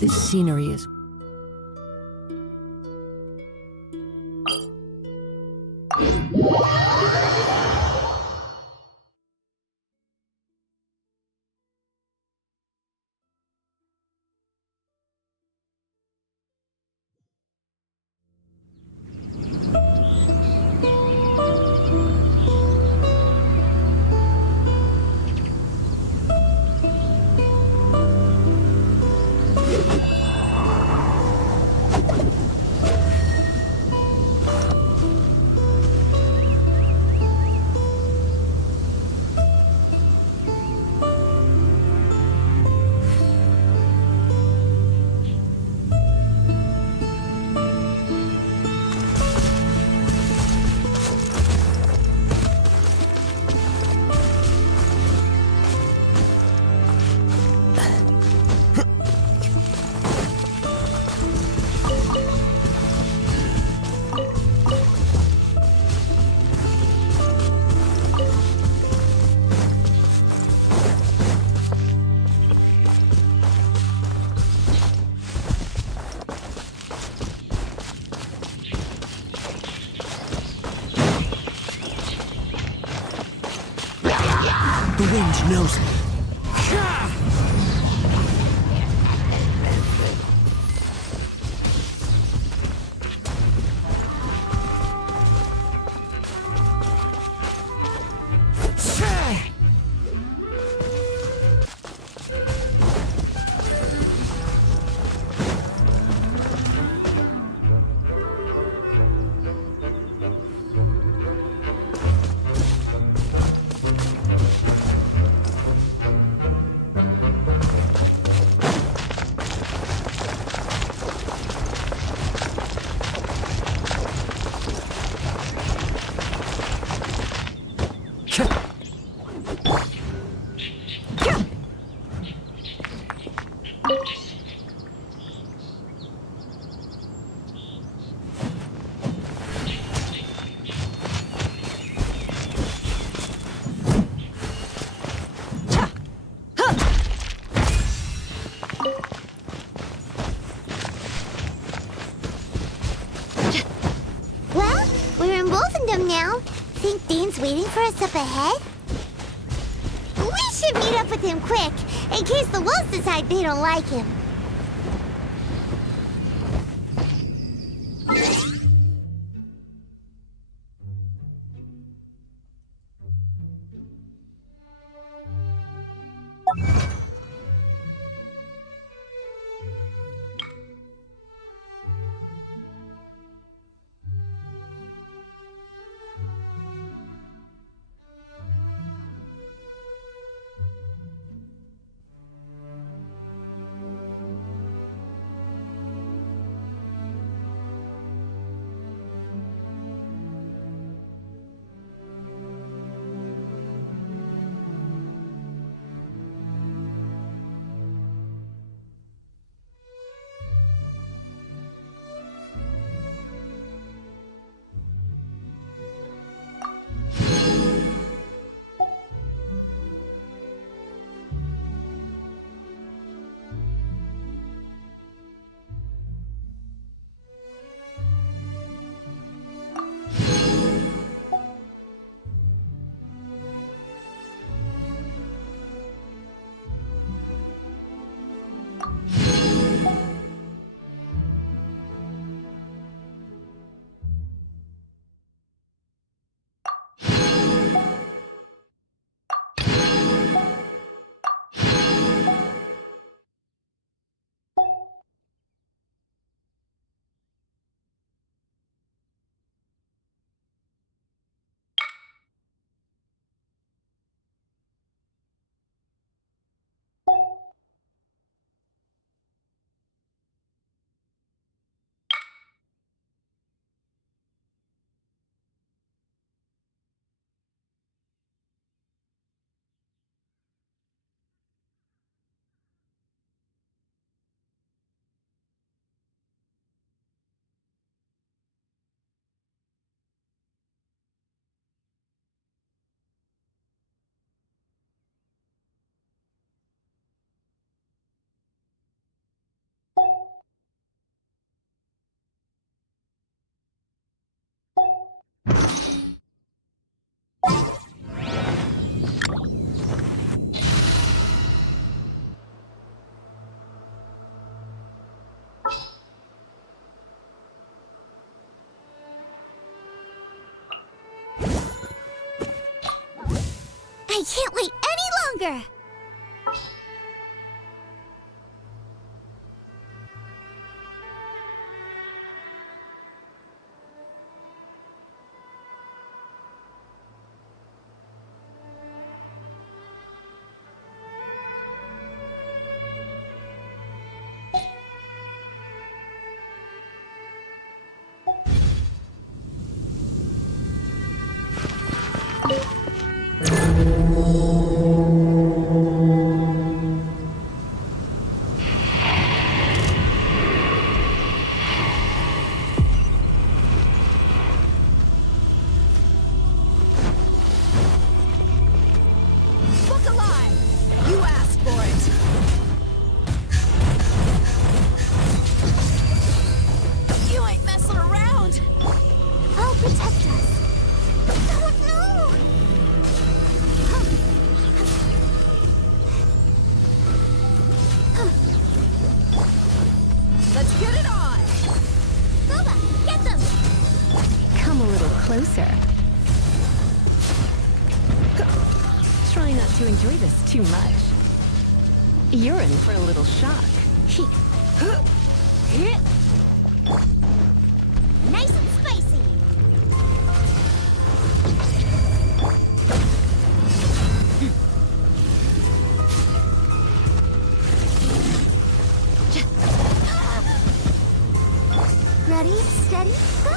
This scenery is... The wind knows me. Well, we're in Wolfendom now. Think Dean's waiting for us up ahead? We should meet up with him quick, in case the wolves decide they don't like him. can't wait any longer! Closer. Try not to enjoy this too much. You're in for a little shock. Nice and spicy! Ready, steady, go!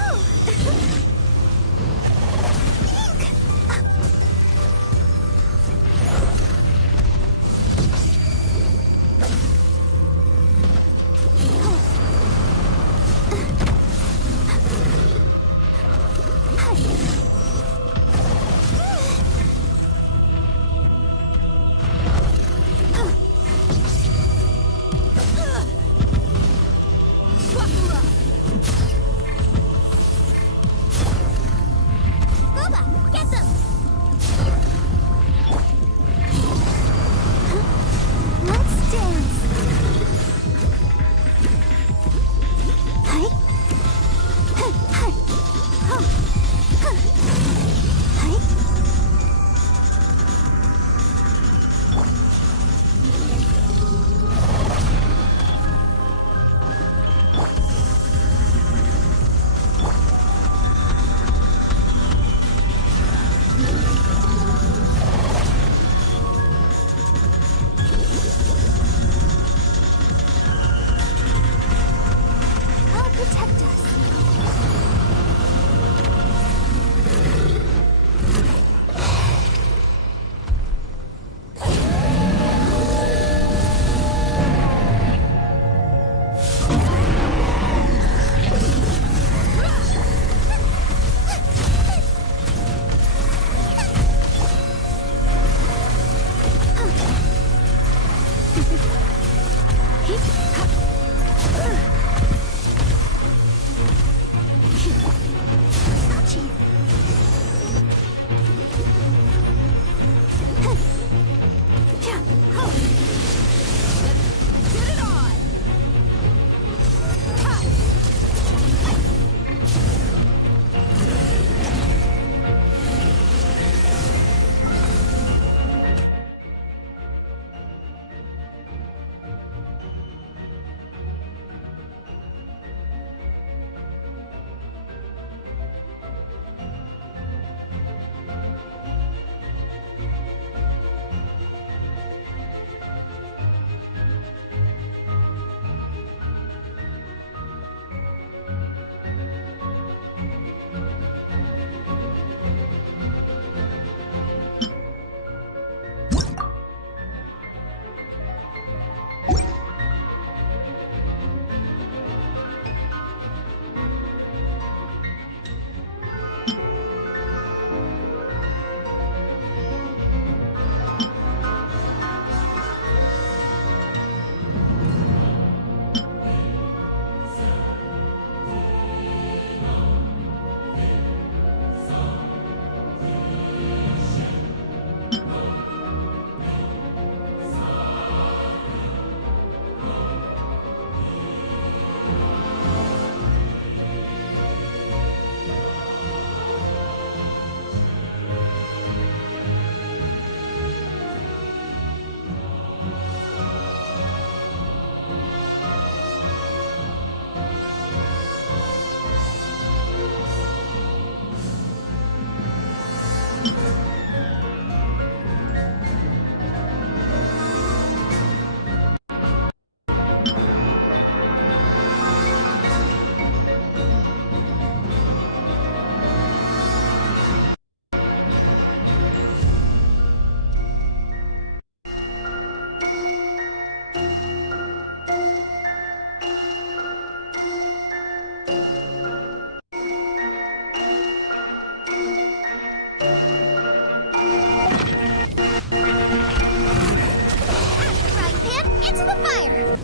into the fire!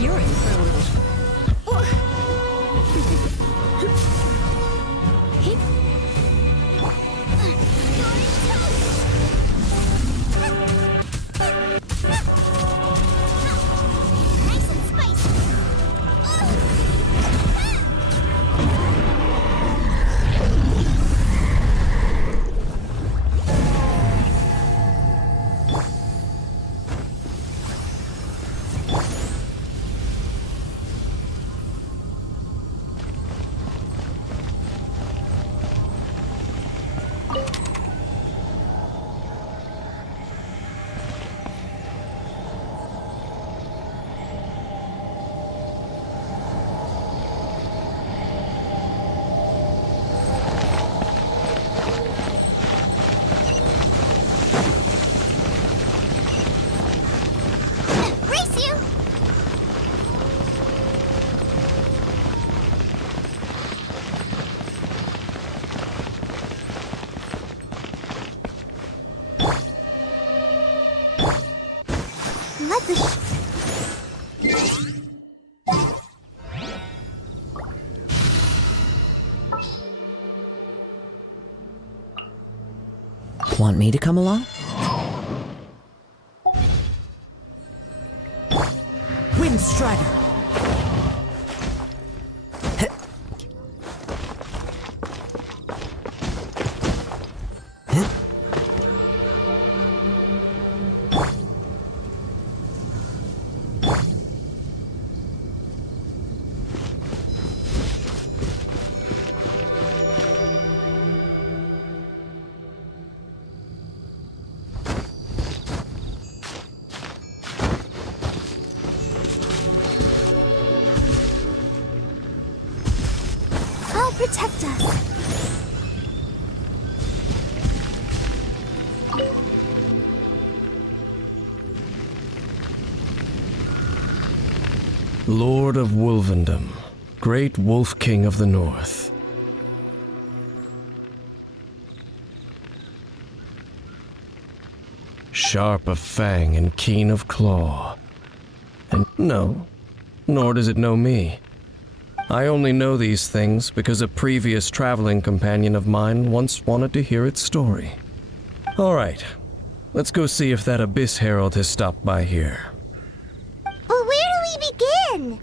You're in for a little... Nice and spicy! Race you! Let the Want me to come along? Wind Strider! I'll protect us. Lord of Wolvendom, great Wolf King of the North. Sharp of fang and keen of claw. And no, nor does it know me. I only know these things because a previous traveling companion of mine once wanted to hear its story. All right, let's go see if that Abyss Herald has stopped by here. Well, where do we begin?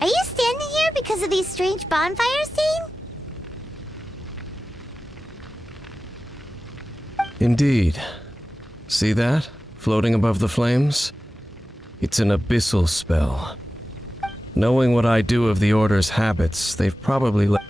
Are you standing here because of these strange bonfires, Dane? Indeed. See that? Floating above the flames? It's an abyssal spell. Knowing what I do of the Order's habits, they've probably let...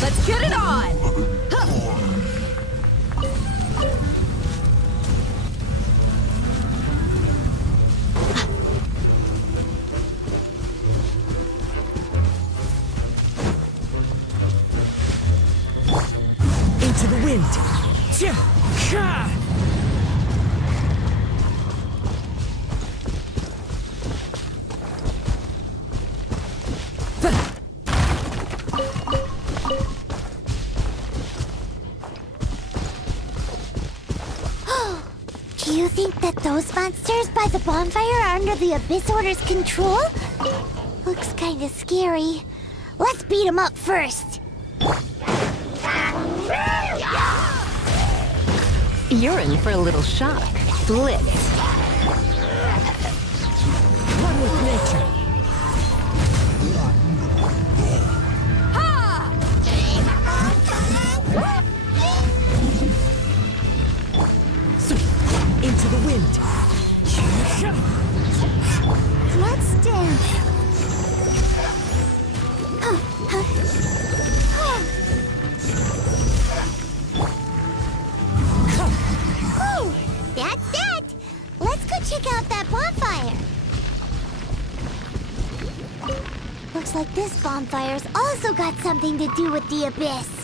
Let's get it on! Into the wind! that those monsters by the bonfire are under the Abyss Order's control? Looks kinda scary. Let's beat them up first. You're in for a little shock. Blitz. One with nature. Into the wind. Let's dance. Whew, that's it. Let's go check out that bonfire. Looks like this bonfire's also got something to do with the Abyss.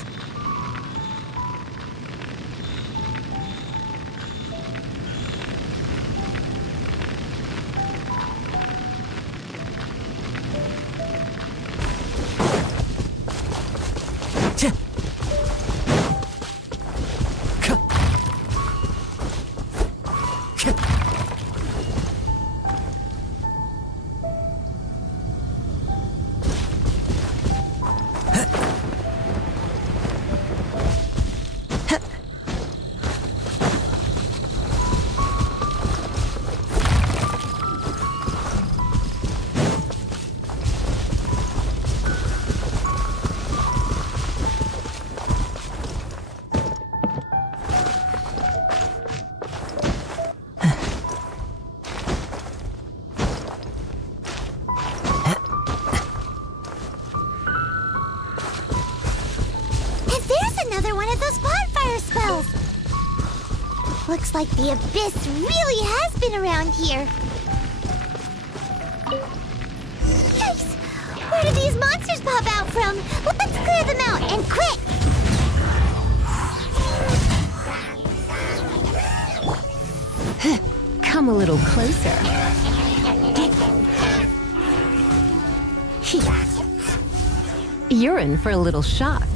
Looks like the Abyss really has been around here. Yikes! Where did these monsters pop out from? Let's clear them out, and quick! Come a little closer. You're in for a little shock.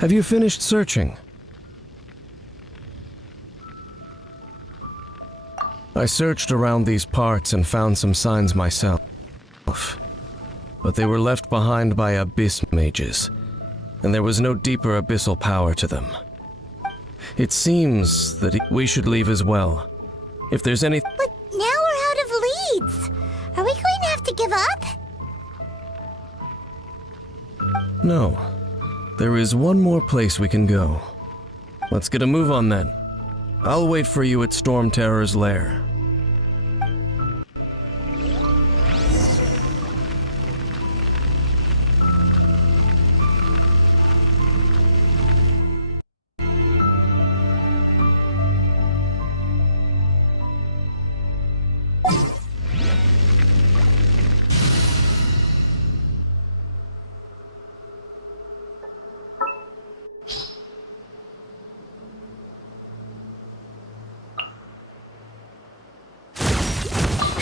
Have you finished searching? I searched around these parts and found some signs myself, but they were left behind by abyss mages, and there was no deeper abyssal power to them. It seems that we should leave as well. If there's any— But now we're out of leads. Are we going to have to give up? No. There is one more place we can go. Let's get a move on then. I'll wait for you at Storm Terror's lair.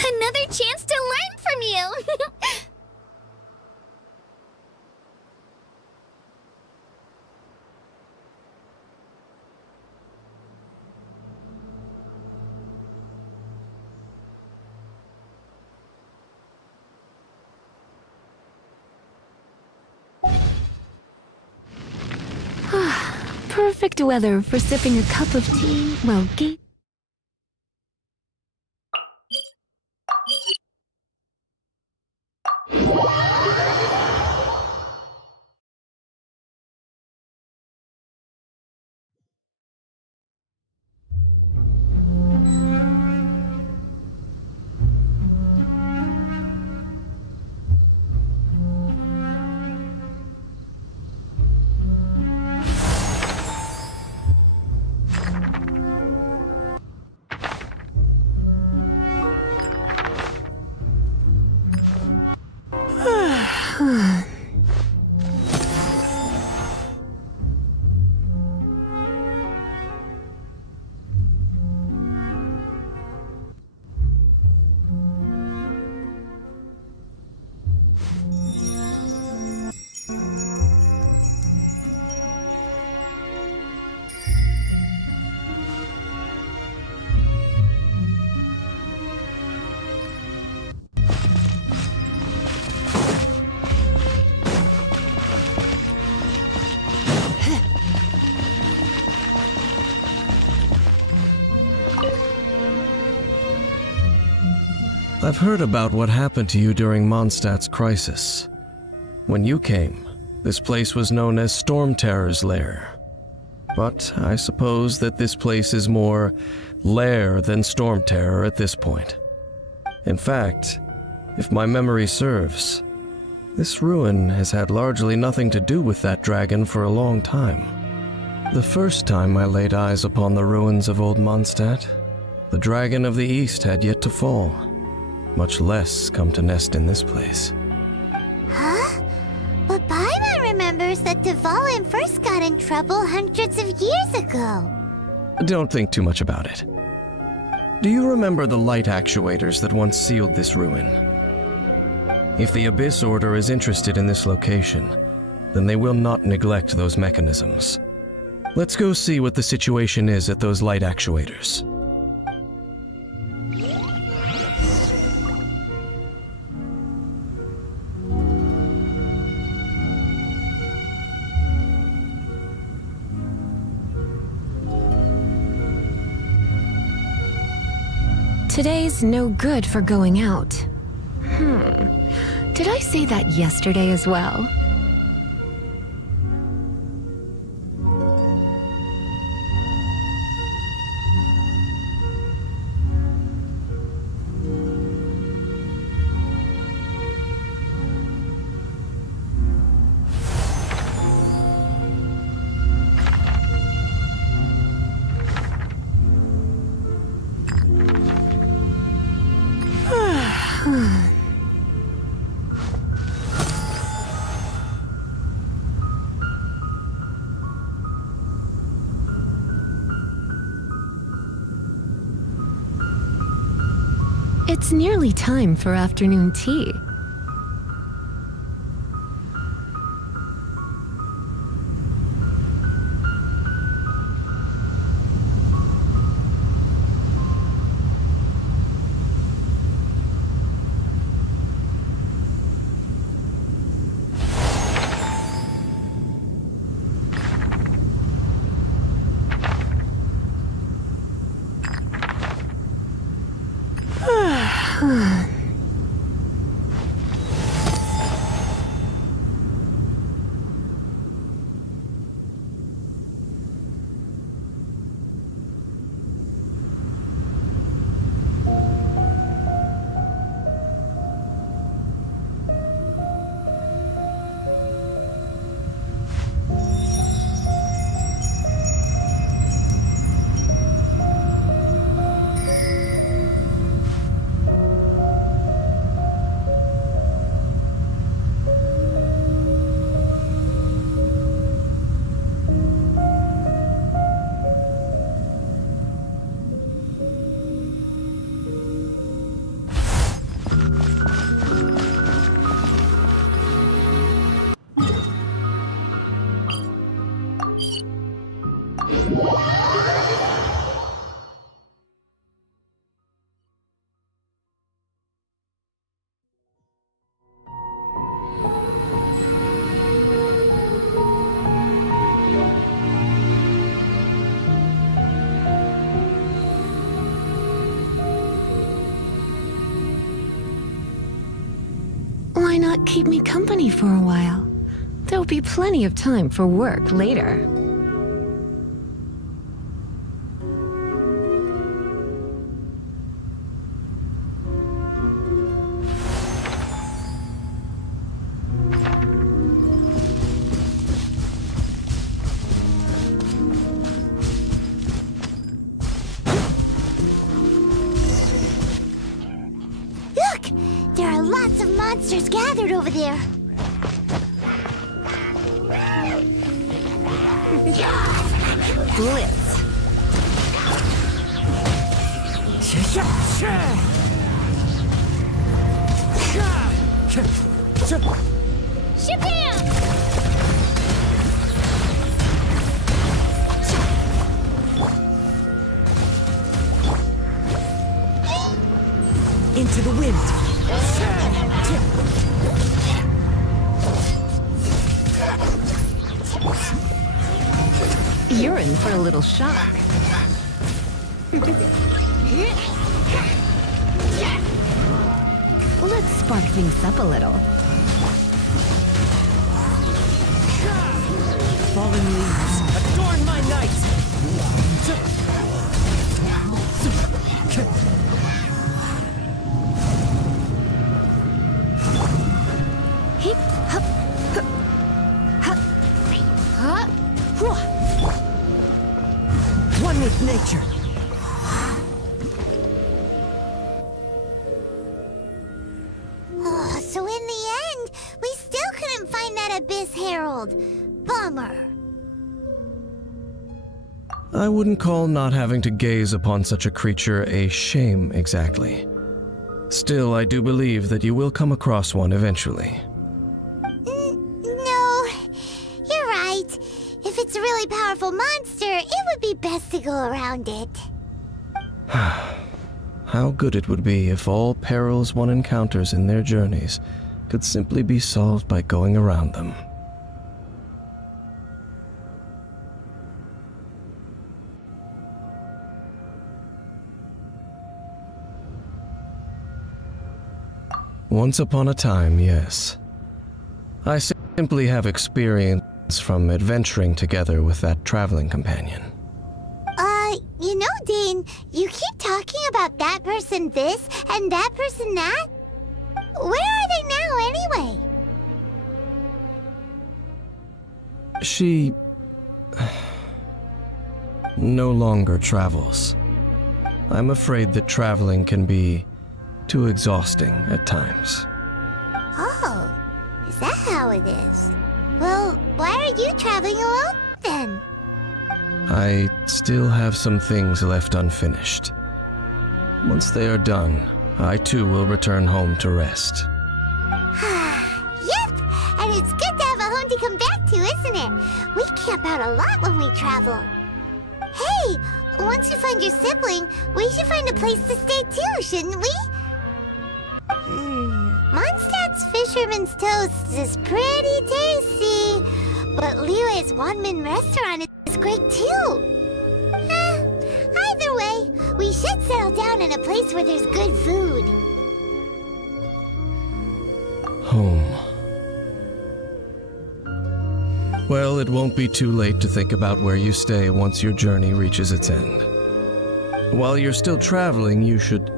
Another chance to learn from you! Perfect weather for sipping a cup of tea while I've heard about what happened to you during Mondstadt's crisis. When you came, this place was known as Storm Terror's Lair. But I suppose that this place is more lair than Storm Terror at this point. In fact, if my memory serves, this ruin has had largely nothing to do with that dragon for a long time. The first time I laid eyes upon the ruins of Old Mondstadt, the dragon of the East had yet to fall, much less come to nest in this place. Huh? But Paimon remembers that Dvalin first got in trouble hundreds of years ago. Don't think too much about it. Do you remember the light actuators that once sealed this ruin? If the Abyss Order is interested in this location, then they will not neglect those mechanisms. Let's go see what the situation is at those light actuators. Today's no good for going out. Did I say that yesterday as well? It's nearly time for afternoon tea. Why not keep me company for a while? There'll be plenty of time for work later. Look! There are lots of monsters gathered over there. Blitz. Shabam! Into the wind. You're in for a little shock. Let's spark things up a little. Fallen leaves, adorn my night! Hip, hup, hup, hup, hup. One with nature. Oh, so in the end, we still couldn't find that Abyss Herald. Bummer. I wouldn't call not having to gaze upon such a creature a shame exactly. Still, I do believe that you will come across one eventually. No, you're right. If it's a really powerful monster, it would be best to go around it. How good it would be if all perils one encounters in their journeys could simply be solved by going around them. Once upon a time, yes. I simply have experience from adventuring together with that traveling companion. You know, Dane, you keep talking about that person this and that person that. Where are they now, anyway? She no longer travels. I'm afraid that traveling can be too exhausting at times. Oh, is that how it is? Well, why are you traveling alone then? I still have some things left unfinished. Once they are done, I too will return home to rest. Yep, and it's good to have a home to come back to, isn't it? We camp out a lot when we travel. Hey, once you find your sibling, we should find a place to stay too, shouldn't we? Mondstadt's Fisherman's Toast is pretty tasty, but Liyue's Wanmin restaurant is great too. Either way, we should settle down in a place where there's good food. Home. Well, it won't be too late to think about where you stay once your journey reaches its end. While you're still traveling, you should...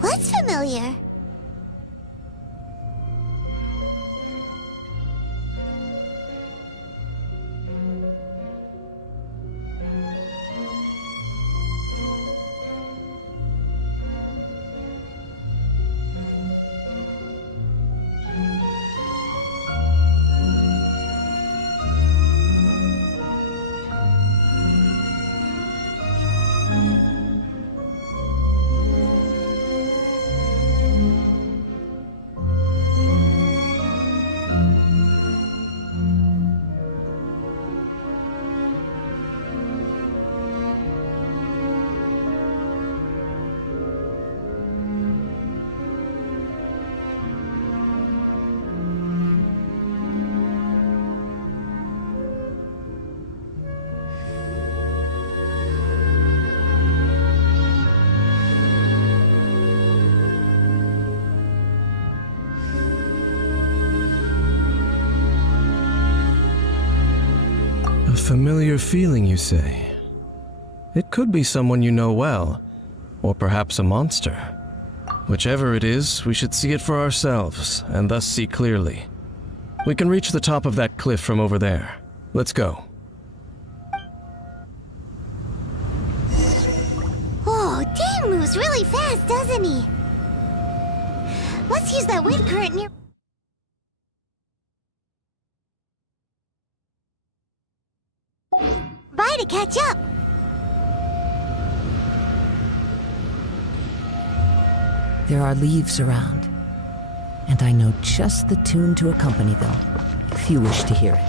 What's familiar? A familiar feeling, you say? It could be someone you know well, or perhaps a monster. Whichever it is, we should see it for ourselves, and thus see clearly. We can reach the top of that cliff from over there. Let's go. Oh, Dane moves really fast, doesn't he? Let's use that wind current near... Bye to catch up. There are leaves around, and I know just the tune to accompany them, if you wish to hear it.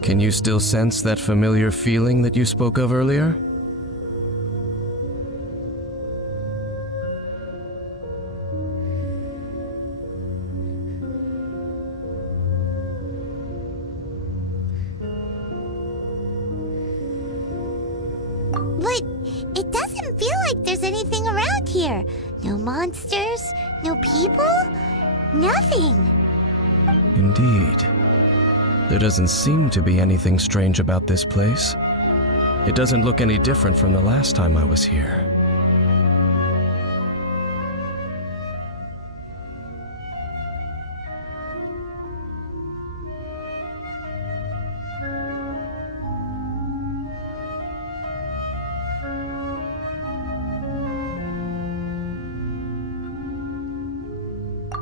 Can you still sense that familiar feeling that you spoke of earlier? But it doesn't feel like there's anything around here. No monsters, no people, nothing. Indeed. There doesn't seem to be anything strange about this place. It doesn't look any different from the last time I was here.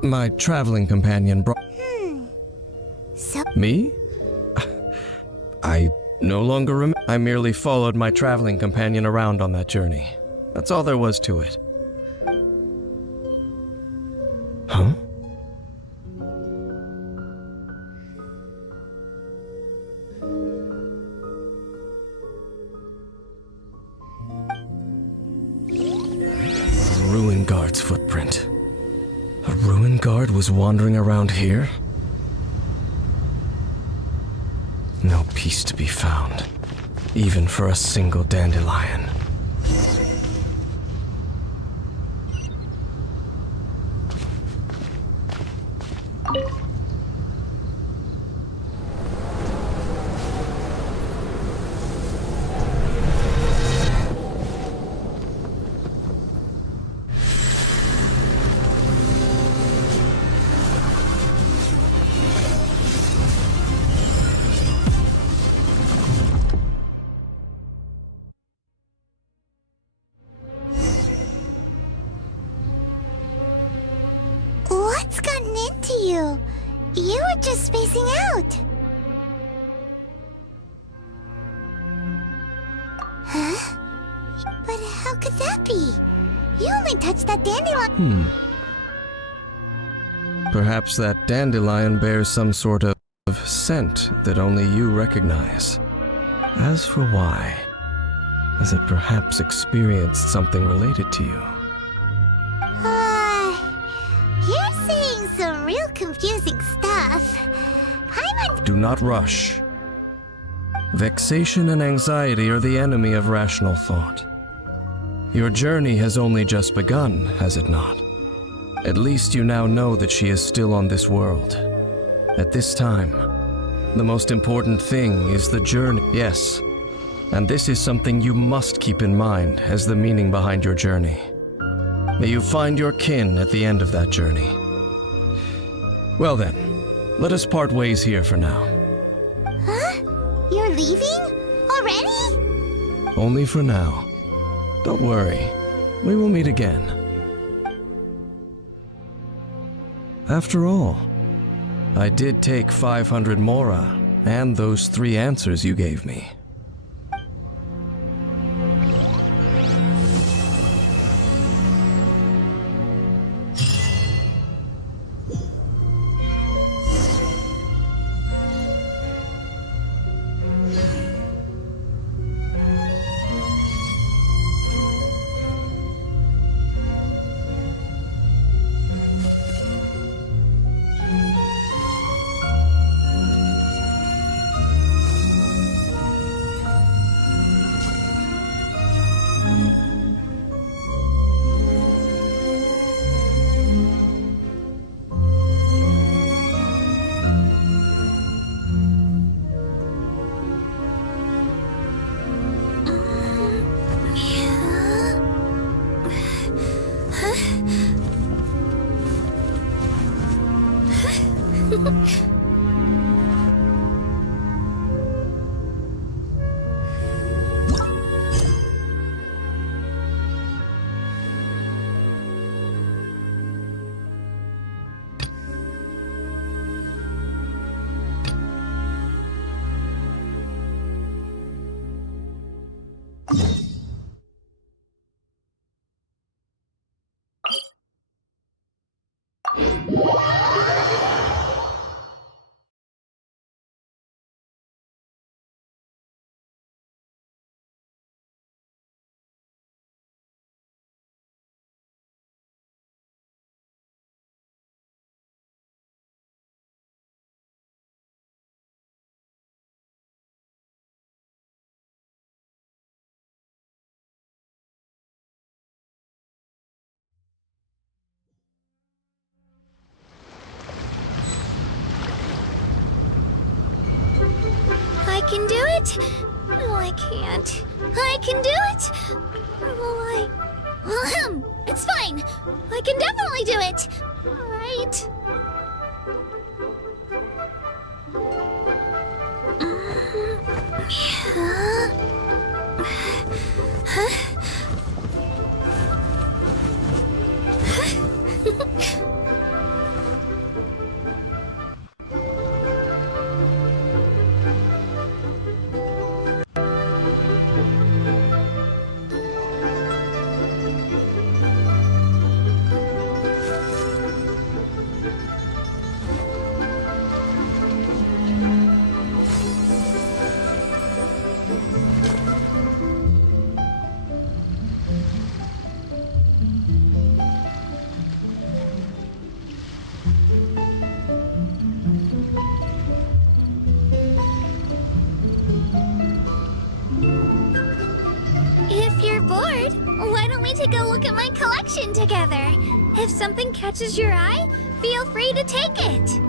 My traveling companion brought... So, Me? I no longer remember. I merely followed my traveling companion around on that journey. That's all there was to it. Huh? A ruin guard's footprint. A ruin guard was wandering around here? No peace to be found, even for a single dandelion. what's gotten into you? You were just spacing out. Huh? But how could that be? You only touched that dandelion. Perhaps that dandelion bears some sort of scent that only you recognize. As for why, has it perhaps experienced something related to you? You're saying some real confusing stuff. Do not rush. Vexation and anxiety are the enemy of rational thought. Your journey has only just begun, has it not? At least you now know that she is still on this world. At this time, the most important thing is the journey. Yes, and this is something you must keep in mind as the meaning behind your journey. May you find your kin at the end of that journey. Well then, let us part ways here for now. Huh? You're leaving? Already? Only for now. Don't worry, we will meet again. After all, I did take 500 mora and those 3 answers you gave me. can do it. No, I can't. I can do it. Will I? It's fine. I can definitely do it. All right. If you're bored, why don't we take a look at my collection together? If something catches your eye, feel free to take it.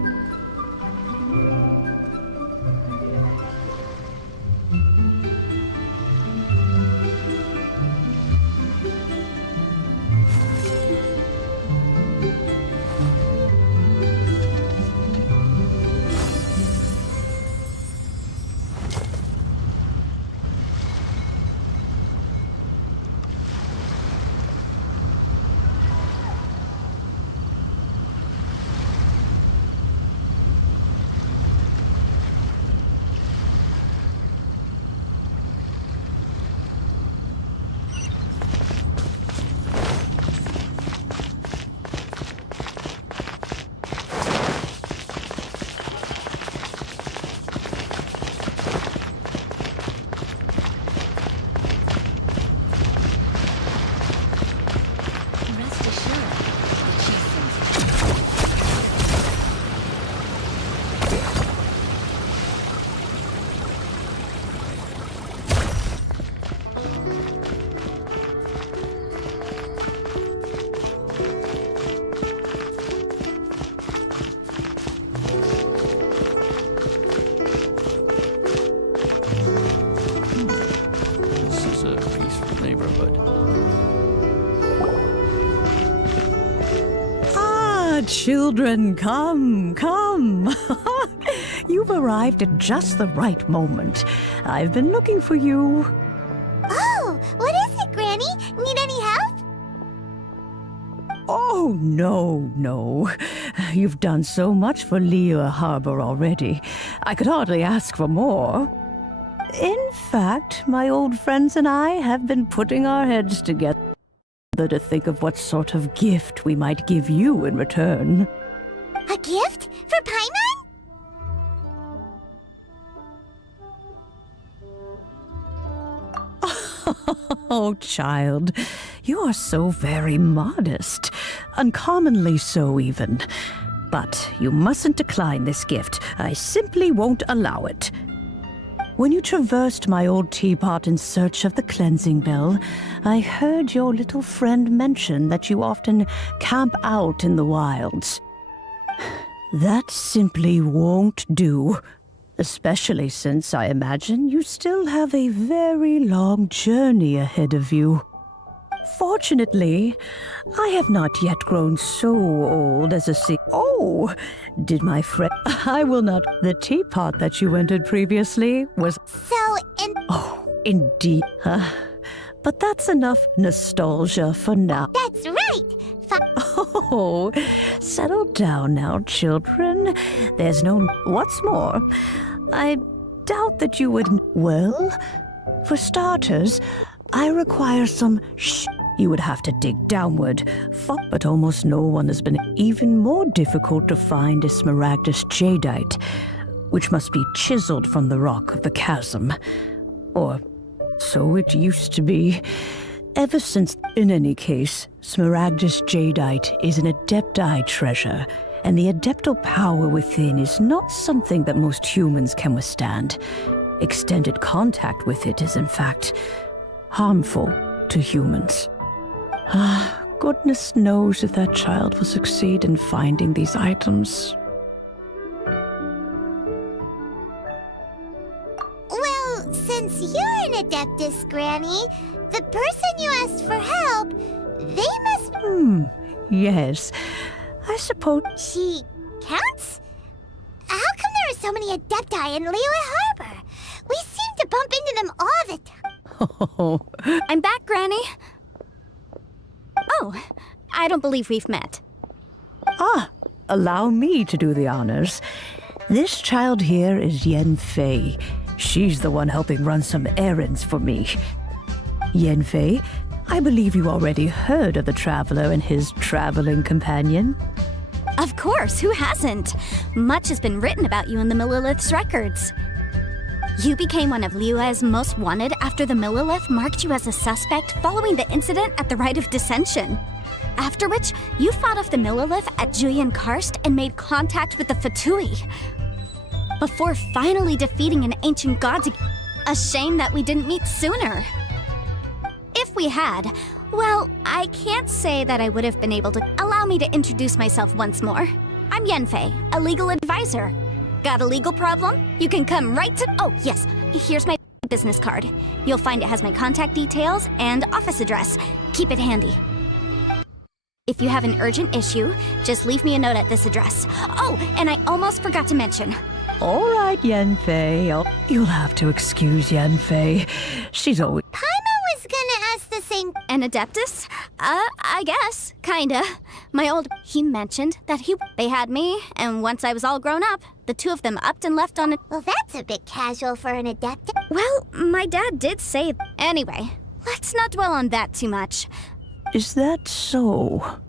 Children, come, come. You've arrived at just the right moment. I've been looking for you. Oh, what is it, Granny? Need any help? Oh, no. You've done so much for Liyue Harbor already. I could hardly ask for more. In fact, my old friends and I have been putting our heads together to think of what sort of gift we might give you in return. A gift? For Paimon? Oh, child, you are so very modest. Uncommonly so, even. But you mustn't decline this gift. I simply won't allow it. When you traversed my old teapot in search of the cleansing bell, I heard your little friend mention that you often camp out in the wilds. That simply won't do, especially since I imagine you still have a very long journey ahead of you. Fortunately, I have not yet grown so old as a Oh, did my friend... I will not... The teapot that you entered previously was... Oh, indeed. But that's enough nostalgia for now. That's right! Oh, settle down now, children. There's no... What's more, I doubt that you would... Well, for starters, I require some You would have to dig downward, but almost no one has been. Even more difficult to find is Smaragdus jadeite, which must be chiseled from the rock of the chasm. Or so it used to be. Ever since, in any case, Smaragdus jadeite is an Adepti treasure, and the Adeptal power within is not something that most humans can withstand. Extended contact with it is, in fact, harmful to humans. Goodness knows if that child will succeed in finding these items. since you're an Adeptus, Granny, the person you asked for help, they must... Yes. I suppose... She counts? How come there are so many Adepti in Liyue Harbor? We seem to bump into them all the time. Oh, I'm back, Granny. Oh, I don't believe we've met. allow me to do the honors. This child here is Yanfei. She's the one helping run some errands for me. Yanfei, I believe you already heard of the traveler and his traveling companion. Of course, who hasn't? Much has been written about you in the Millilith's records. You became one of Liyue's most wanted after the Millilith marked you as a suspect following the incident at the Rite of Dissension. After which, you fought off the Millilith at Julian Karst and made contact with the Fatui. Before finally defeating an ancient god. A shame that we didn't meet sooner. If we had, well, I can't say that I would have been able to. Allow me to introduce myself once more. I'm Yanfei, a legal advisor. Got a legal problem? You can come right to. Oh, yes, here's my business card. You'll find it has my contact details and office address. Keep it handy. If you have an urgent issue, just leave me a note at this address. Oh, and I almost forgot to mention. All right, Yanfei. You'll have to excuse Yanfei. She's always... Paimon was gonna ask the same. An Adeptus? I guess. Kinda. My old... He mentioned that they had me, and once I was all grown up, the two of them upped and left on it. Well, that's a bit casual for an adept. Well, my dad did say... Anyway, let's not dwell on that too much. Is that so?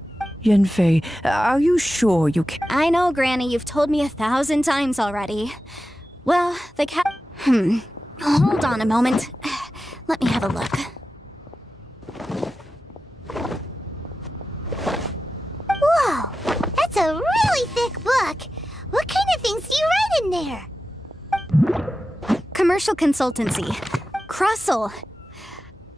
Yanfei, are you sure you can... I know, Granny, you've told me 1,000 times already. Well, the cat... Hold on a moment. Let me have a look. Whoa, that's a really thick book. What kind of things do you write in there? Commercial consultancy. Crossel.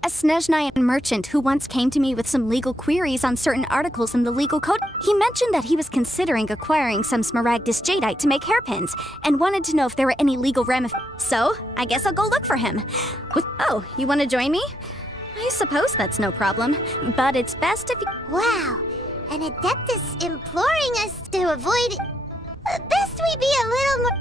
A Snezhnayan merchant who once came to me with some legal queries on certain articles in the legal code. He mentioned that he was considering acquiring some Smaragdus jadeite to make hairpins, and wanted to know if there were any legal ramifications. So, I guess I'll go look for him. Oh, you want to join me? I suppose that's no problem, but it's best if you... Wow, an Adeptus imploring us to avoid... Best we be a little more...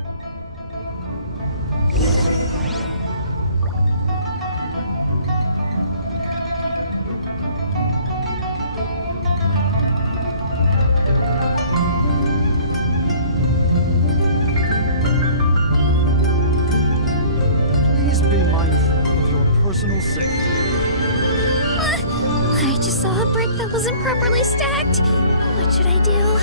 Please be mindful of your personal safety. I just saw a brick that wasn't properly stacked. What should I do?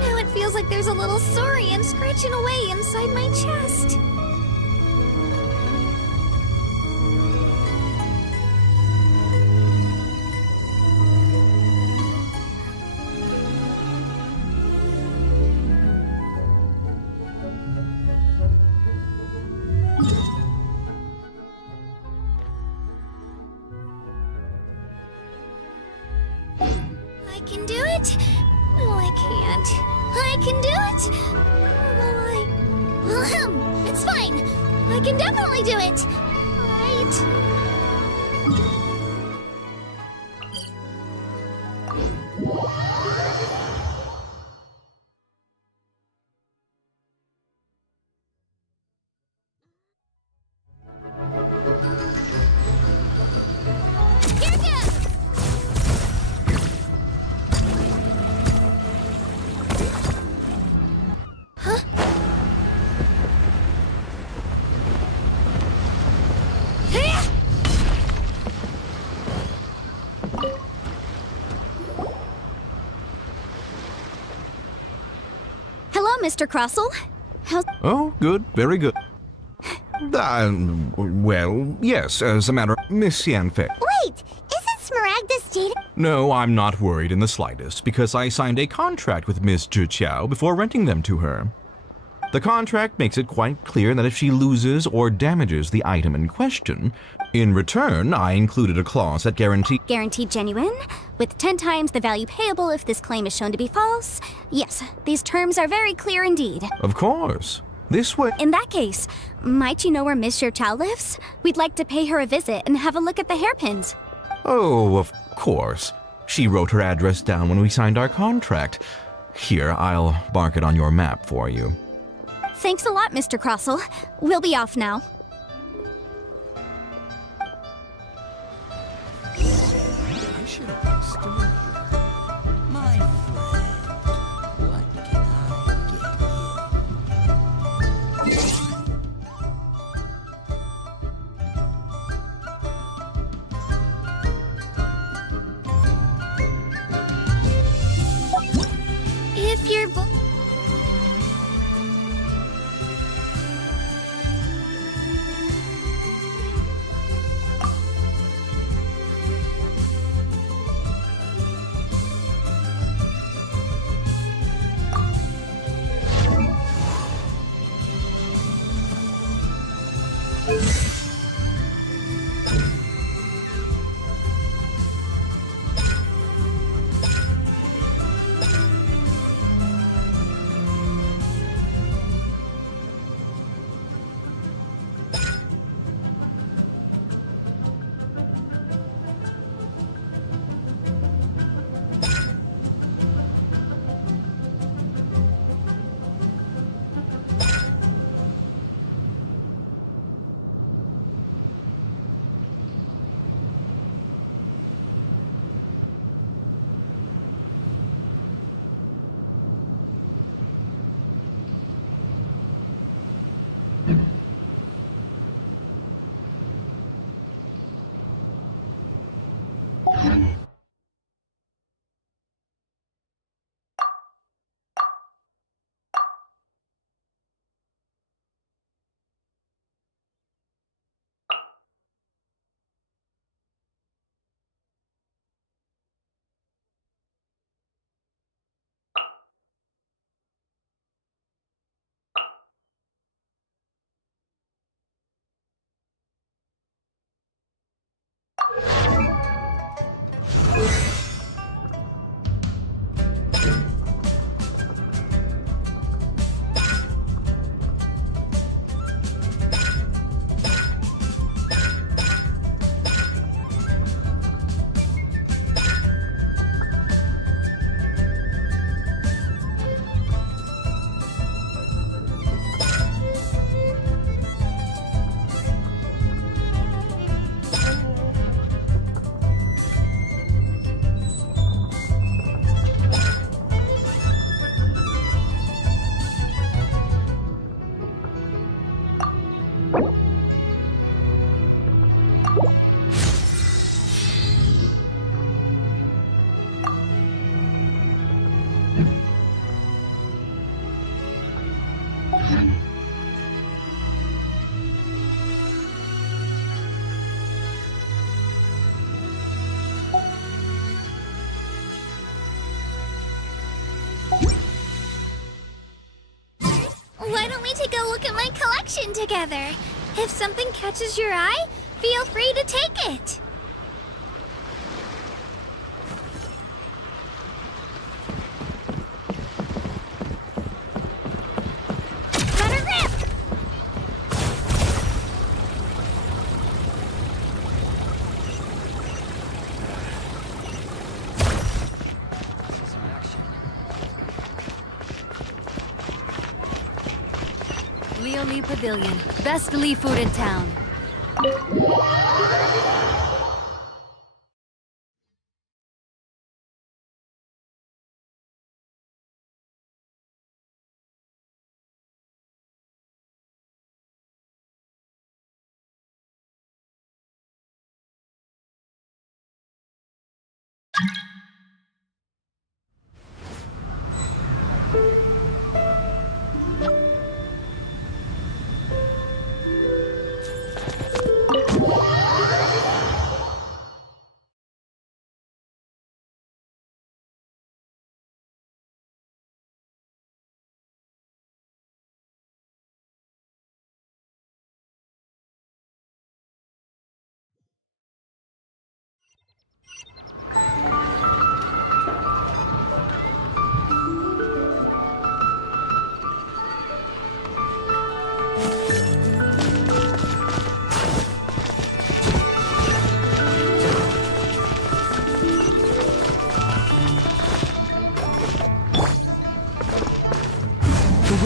Now it feels like there's a little saurian scratching away inside my chest. I can do it. No, I can't. I can do it. Well, it's fine. I can definitely do it. Right. Here goes. Hello, Mr. Crossel. How's... Oh, good, very good. Well, yes, as a matter of... Miss Yanfei. Wait, isn't Smaragdus jade... No, I'm not worried in the slightest, because I signed a contract with Miss Zhiqiao before renting them to her. The contract makes it quite clear that if she loses or damages the item in question, in return, I included a clause that Guaranteed genuine, with 10 times the value payable if this claim is shown to be false. Yes, these terms are very clear indeed. Of course. This way. In that case, might you know where Miss Chow lives? We'd like to pay her a visit and have a look at the hairpins. Oh, of course. She wrote her address down when we signed our contract. Here, I'll mark it on your map for you. Thanks a lot, Mr. Crossell. We'll be off now. I should have been still here. My friend, what can I get you? If you're Why don't we take a look at my collection together? If something catches your eye, feel free to take it. Better grip! Leo Lee Pavilion. Best Lee food in town.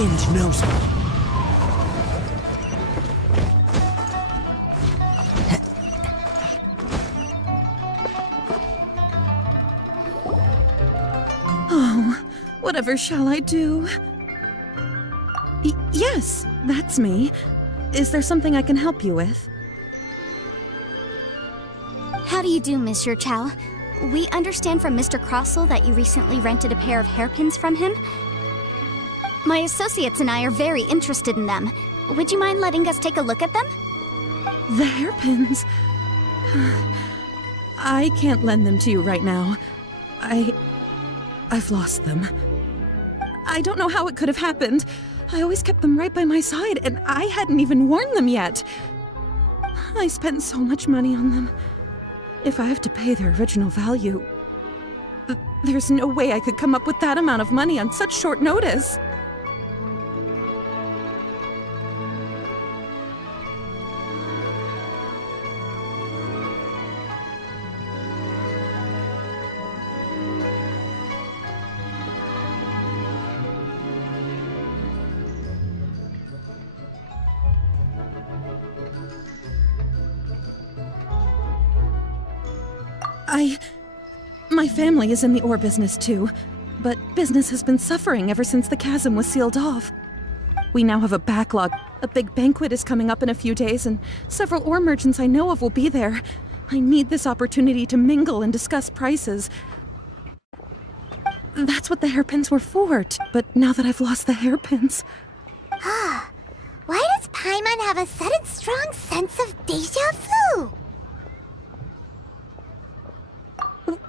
wind knows me. Oh, whatever shall I do? Yes, that's me. Is there something I can help you with? How do you do, Monsieur Chow? We understand from Mr. Crossell that you recently rented a pair of hairpins from him. My associates and I are very interested in them. Would you mind letting us take a look at them? The hairpins. I can't lend them to you right now. I've lost them. I don't know how it could have happened. I always kept them right by my side, and I hadn't even worn them yet. I spent so much money on them. If I have to pay their original value, there's no way I could come up with that amount of money on such short notice. My family is in the ore business too, but business has been suffering ever since the chasm was sealed off. We now have a backlog. A big banquet is coming up in a few days, and several ore merchants I know of will be there. I need this opportunity to mingle and discuss prices. That's what the hairpins were for, but now that I've lost the hairpins... Why does Paimon have a sudden strong sense of deja vu?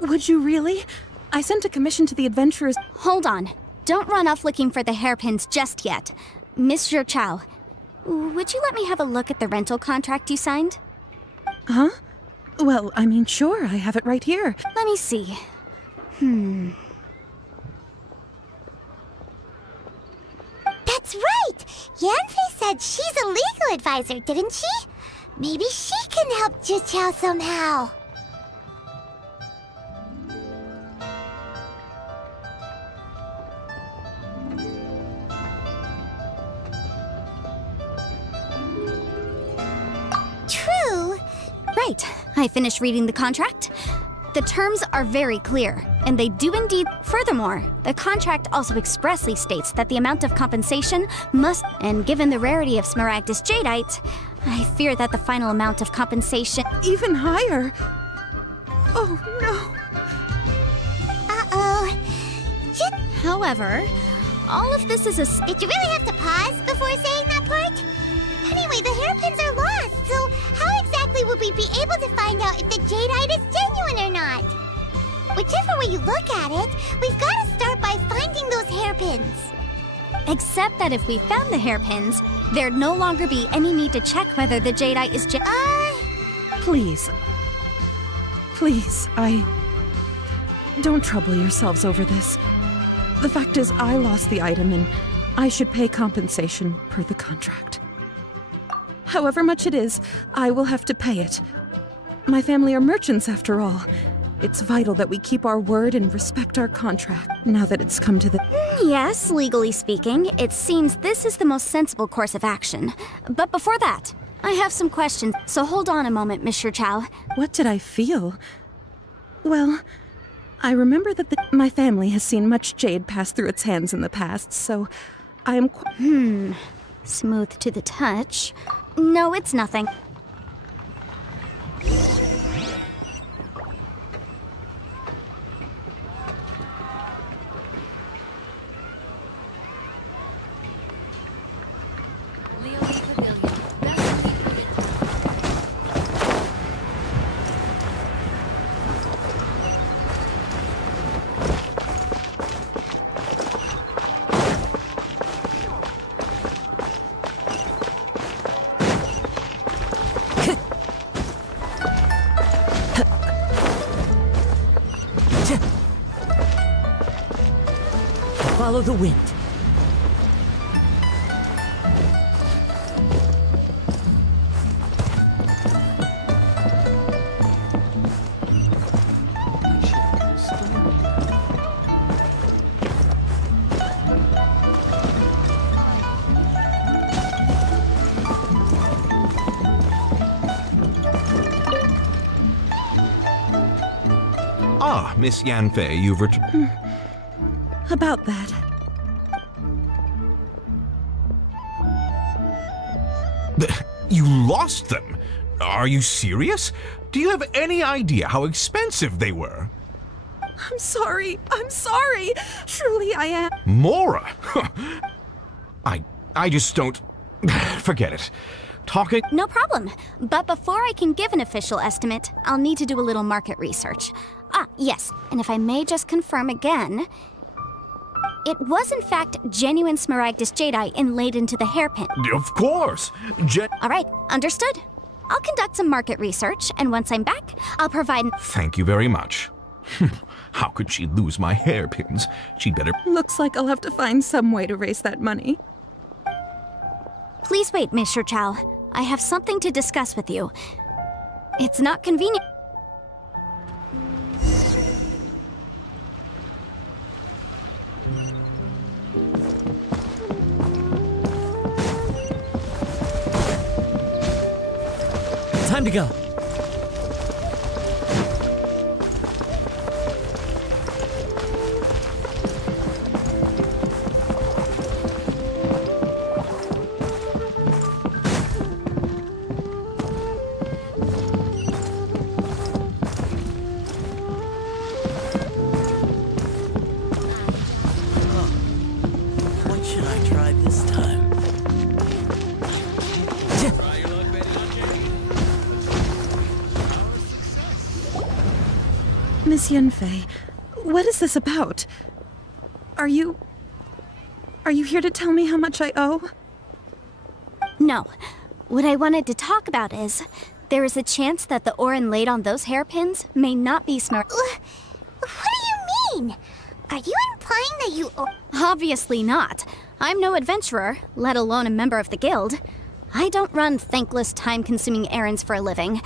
Would you really? I sent a commission to the adventurers... Hold on. Don't run off looking for the hairpins just yet. Monsieur Chow, would you let me have a look at the rental contract you signed? Huh? Well, I mean, sure, I have it right here. Let me see. That's right! Yanfei said she's a legal advisor, didn't she? Maybe she can help Juqiao somehow. True. Right. I finished reading the contract. The terms are very clear, and they do indeed. Furthermore, the contract also expressly states that the amount of compensation must, and given the rarity of Smaragdus jadeite, I fear that the final amount of compensation... Even higher? Oh, no. Uh-oh. However, all of this is a... Did you really have to pause before saying that part? Anyway, the hairpins are lost, so how exactly would we be able to find out if the jadeite is genuine or not? Whichever way you look at it, we've got to start by finding those hairpins. Except that if we found the hairpins, there'd no longer be any need to check whether the jadeite is Please. Please, Don't trouble yourselves over this. The fact is, I lost the item, and I should pay compensation per the contract. However much it is, I will have to pay it. My family are merchants, after all. It's vital that we keep our word and respect our contract, now that it's come to the... Yes, legally speaking, it seems this is the most sensible course of action. But before that, I have some questions, so hold on a moment, Monsieur Chow. What did I feel? Well, I remember that my family has seen much jade pass through its hands in the past, so I am Smooth to the touch. No, it's nothing. Follow the wind. Ah, Miss Yanfei, you've returned. About that. You lost them? Are you serious? Do you have any idea how expensive they were? I'm sorry. I'm sorry. Truly, I am. Mora! I just don't... Forget it. Talking... No problem. But before I can give an official estimate, I'll need to do a little market research. Ah, yes. And if I may just confirm again, it was in fact genuine Smaragdus jadeite inlaid into the hairpin. Of course! All right, understood. I'll conduct some market research, and once I'm back, I'll provide... Thank you very much. How could she lose my hairpins? She'd better... Looks like I'll have to find some way to raise that money. Please wait, Mr. Chow. I have something to discuss with you. It's not convenient. Time to go. What should I try this time? Miss Yanfei, what is this about? Are you here to tell me how much I owe? No. What I wanted to talk about is, there is a chance that the ore inlaid on those hairpins may not be What do you mean? Are you implying that you... Obviously not. I'm no adventurer, let alone a member of the guild. I don't run thankless, time-consuming errands for a living.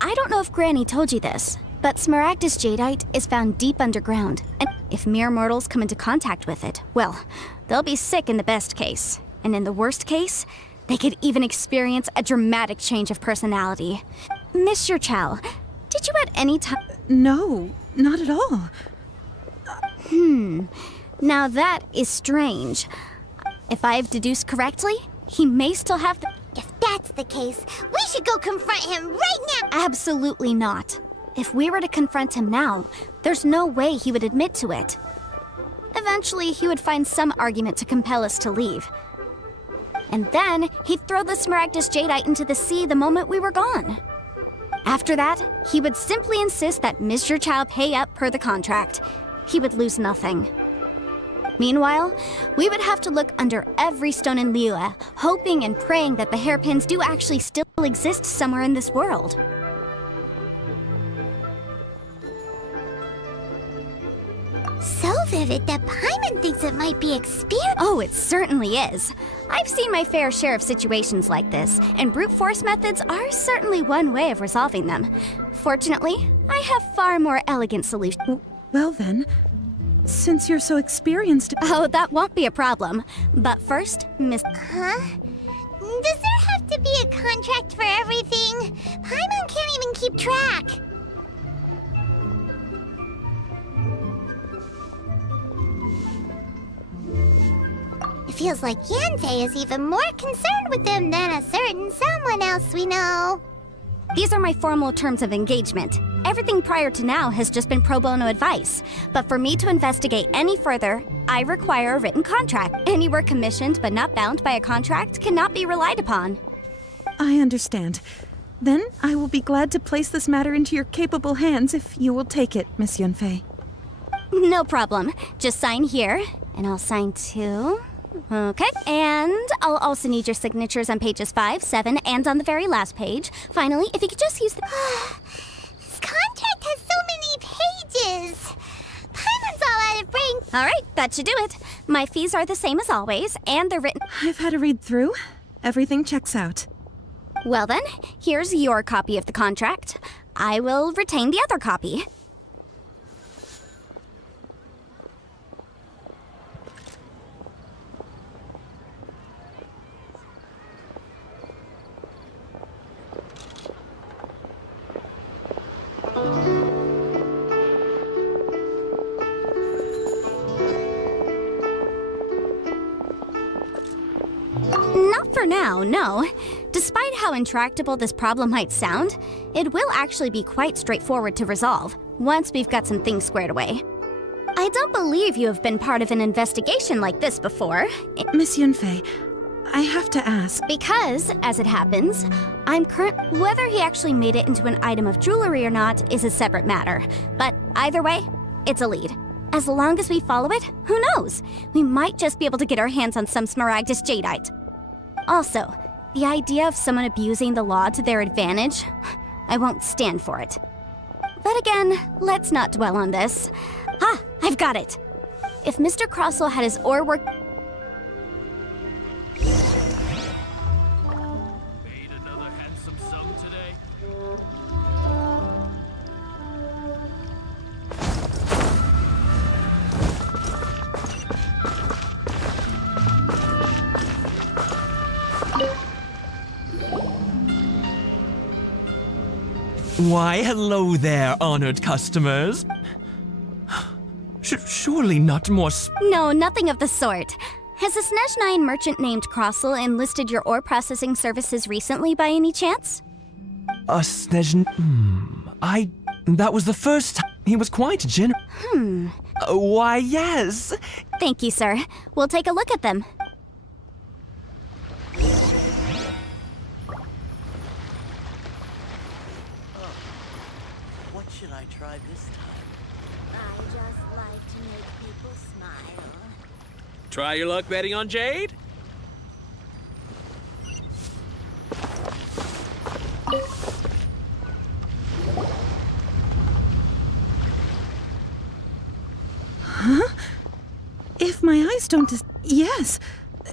I don't know if Granny told you this, but Smaragdus jadeite is found deep underground, and if mere mortals come into contact with it, well, they'll be sick in the best case. And in the worst case, they could even experience a dramatic change of personality. Mr. Chow, did you at any time... No, not at all. Now that is strange. If I've deduced correctly, he may still have the... If that's the case, we should go confront him right now! Absolutely not. If we were to confront him now, there's no way he would admit to it. Eventually, he would find some argument to compel us to leave. And then, he'd throw the Smaragdus jadeite into the sea the moment we were gone. After that, he would simply insist that Mr. Chow pay up per the contract. He would lose nothing. Meanwhile, we would have to look under every stone in Liyue, hoping and praying that the hairpins do actually still exist somewhere in this world. So vivid that Paimon thinks it might be experience. Oh, it certainly is. I've seen my fair share of situations like this, and brute force methods are certainly one way of resolving them. Fortunately, I have far more elegant solutions. Well then, since you're so experienced... Oh, that won't be a problem. But first, Miss... Huh? Does there have to be a contract for everything? Paimon can't even keep track. It feels like Yanfei is even more concerned with them than a certain someone else we know. These are my formal terms of engagement. Everything prior to now has just been pro bono advice. But for me to investigate any further, I require a written contract. Any work commissioned but not bound by a contract cannot be relied upon. I understand. Then I will be glad to place this matter into your capable hands if you will take it, Miss Yanfei. No problem. Just sign here, and I'll sign too. Okay, and I'll also need your signatures on pages 5, 7, and on the very last page. Finally, if you could just use the... This contract has so many pages. Paimon's all out of brain. All right, that should do it. My fees are the same as always, and they're written... I've had a read through. Everything checks out. Well then, here's your copy of the contract. I will retain the other copy. for now, no. Despite how intractable this problem might sound, it will actually be quite straightforward to resolve, once we've got some things squared away. I don't believe you have been part of an investigation like this before. Miss Yunfei, I have to ask. Because, as it happens, whether he actually made it into an item of jewelry or not is a separate matter. But either way, it's a lead. As long as we follow it, who knows? We might just be able to get our hands on some Smaragdus jadeite. Also, the idea of someone abusing the law to their advantage, I won't stand for it. But again, let's not dwell on this. Ah, I've got it. If Mr. Crossell had his ore work... Made another handsome sum today. Why, hello there, honored customers. Surely not more No, nothing of the sort. Has a Snezhnine merchant named Crossell enlisted your ore processing services recently by any chance? Snezhn... That was the first time. He was quite generous. Why, yes. Thank you, sir. We'll take a look at them. What should I try this time? I just like to make people smile. Try your luck betting on Jade? Huh? If my eyes don't... Yes.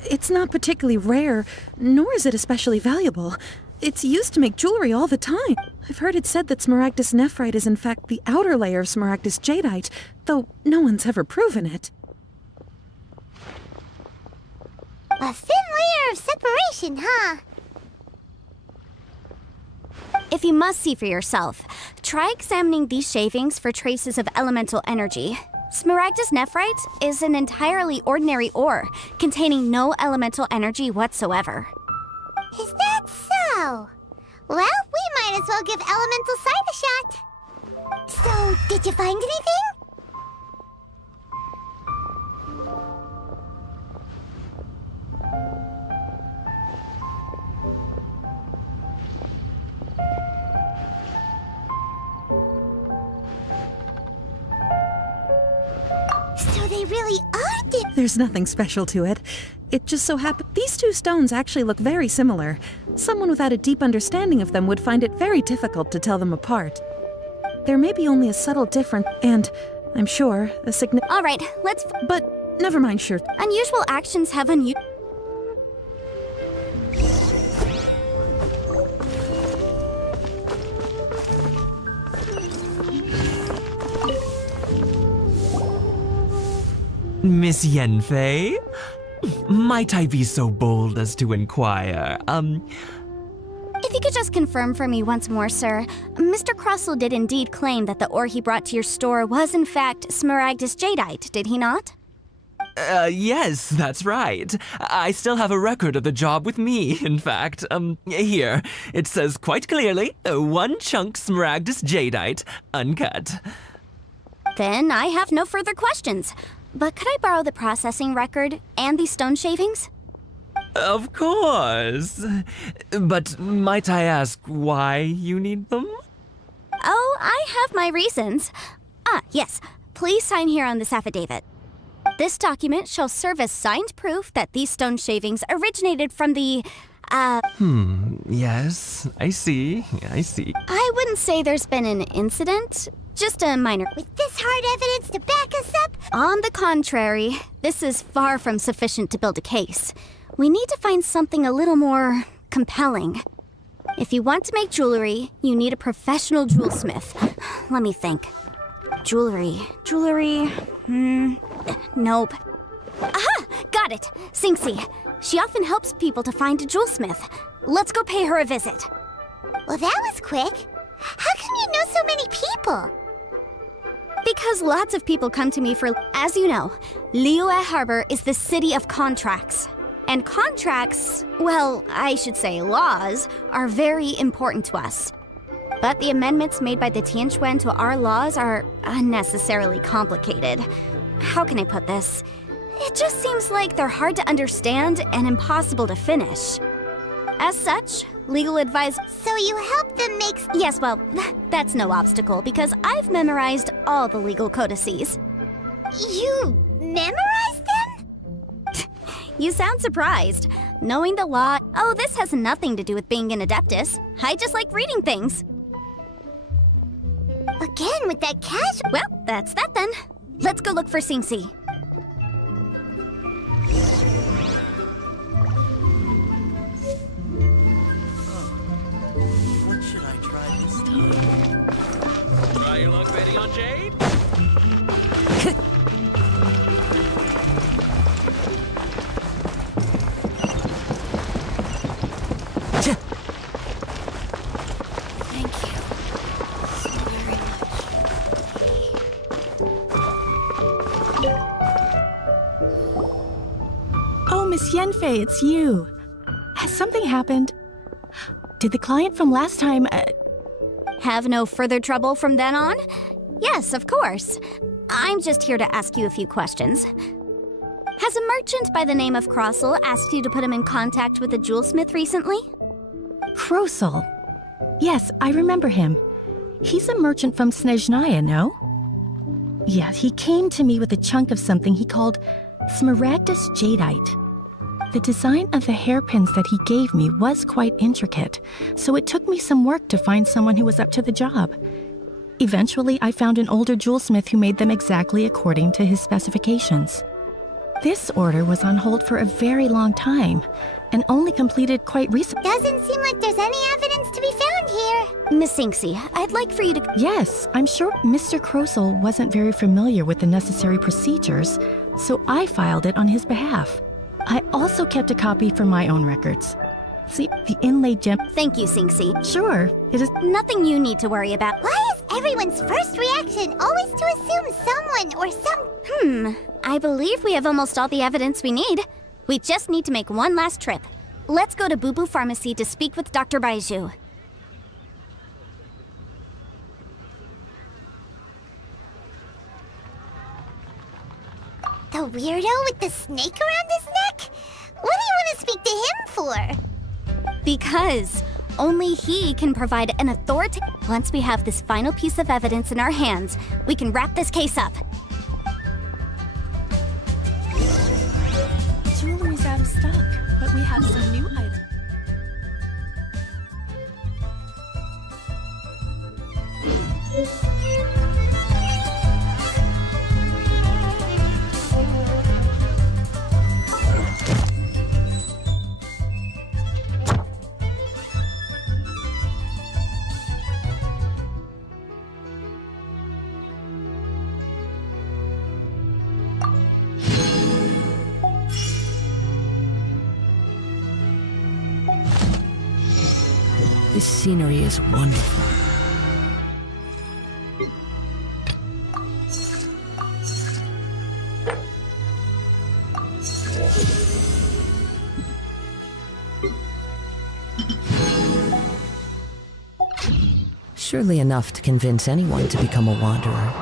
It's not particularly rare, nor is it especially valuable. It's used to make jewelry all the time. I've heard it said that Smaragdus nephrite is in fact the outer layer of Smaragdus jadeite, though no one's ever proven it. A thin layer of separation, huh? If you must see for yourself, try examining these shavings for traces of elemental energy. Smaragdus nephrite is an entirely ordinary ore, containing no elemental energy whatsoever. Is that so? Well, we might as well give elemental sight a shot. So, did you find anything? So they really are There's nothing special to it. It just so happened these two stones actually look very similar. Someone without a deep understanding of them would find it very difficult to tell them apart. There may be only a subtle difference, and I'm sure a significant... All right, let's... But never mind, sure. Unusual actions have unusual... Miss Yenfei? Might I be so bold as to inquire, If you could just confirm for me once more, sir. Mr. Crossell did indeed claim that the ore he brought to your store was in fact Smaragdus jadeite, did he not? Yes, that's right. I still have a record of the job with me, in fact. Here. It says quite clearly, 1 chunk Smaragdus jadeite, uncut. Then I have no further questions. But could I borrow the processing record and these stone shavings? Of course. But might I ask why you need them? Oh, I have my reasons. Ah, yes. Please sign here on this affidavit. This document shall serve as signed proof that these stone shavings originated from the, Yes, I see. I wouldn't say there's been an incident. Just a minor... With this hard evidence to back us up? On the contrary, this is far from sufficient to build a case. We need to find something a little more compelling. If you want to make jewelry, you need a professional jewelsmith. Let me think. Jewelry. Nope. Aha! Got it! Singxi. She often helps people to find a jewelsmith. Let's go pay her a visit. Well, that was quick. How come you know so many people? Because lots of people come to me for... As you know, Liyue Harbor is the city of contracts. And contracts, well, I should say laws, are very important to us. But the amendments made by the Tianquan to our laws are unnecessarily complicated. How can I put this? It just seems like they're hard to understand and impossible to finish. As such, legal advice. So you help them make... Yes, well, that's no obstacle because I've memorized all the legal codices. You memorized them? You sound surprised. Knowing the law... Oh, this has nothing to do with being an adeptus. I just like reading things. Again with that cash... Well, that's that then. Let's go look for Singsi. What should I try this time? Try your luck betting on Jade? Thank you so very much. Oh, Miss Yenfei, it's you. Has something happened? Did the client from last time... Have no further trouble from then on? Yes, of course. I'm just here to ask you a few questions. Has a merchant by the name of Crossel asked you to put him in contact with a jewelsmith recently? Krosel? Yes, I remember him. He's a merchant from Snezhnaya, no? Yeah, he came to me with a chunk of something he called Smaragdus Jadeite. The design of the hairpins that he gave me was quite intricate, so it took me some work to find someone who was up to the job. Eventually, I found an older jewelsmith who made them exactly according to his specifications. This order was on hold for a very long time, and only completed quite recently. Doesn't seem like there's any evidence to be found here. Miss Singsi, I'd like for you to... Yes, I'm sure Mr. Krosel wasn't very familiar with the necessary procedures, so I filed it on his behalf. I also kept a copy for my own records. See, the inlaid gem... Thank you, Singsi. Sure, it is... Nothing you need to worry about. Why is everyone's first reaction always to assume someone or some... I believe we have almost all the evidence we need. We just need to make one last trip. Let's go to Boo Boo Pharmacy to speak with Dr. Baiju. The weirdo with the snake around his neck? What do you want to speak to him for? Because only he can provide an authority. Once we have this final piece of evidence in our hands, we can wrap this case up. Jewelry's out of stock, but we have some new items. This scenery is wonderful. Surely enough to convince anyone to become a wanderer.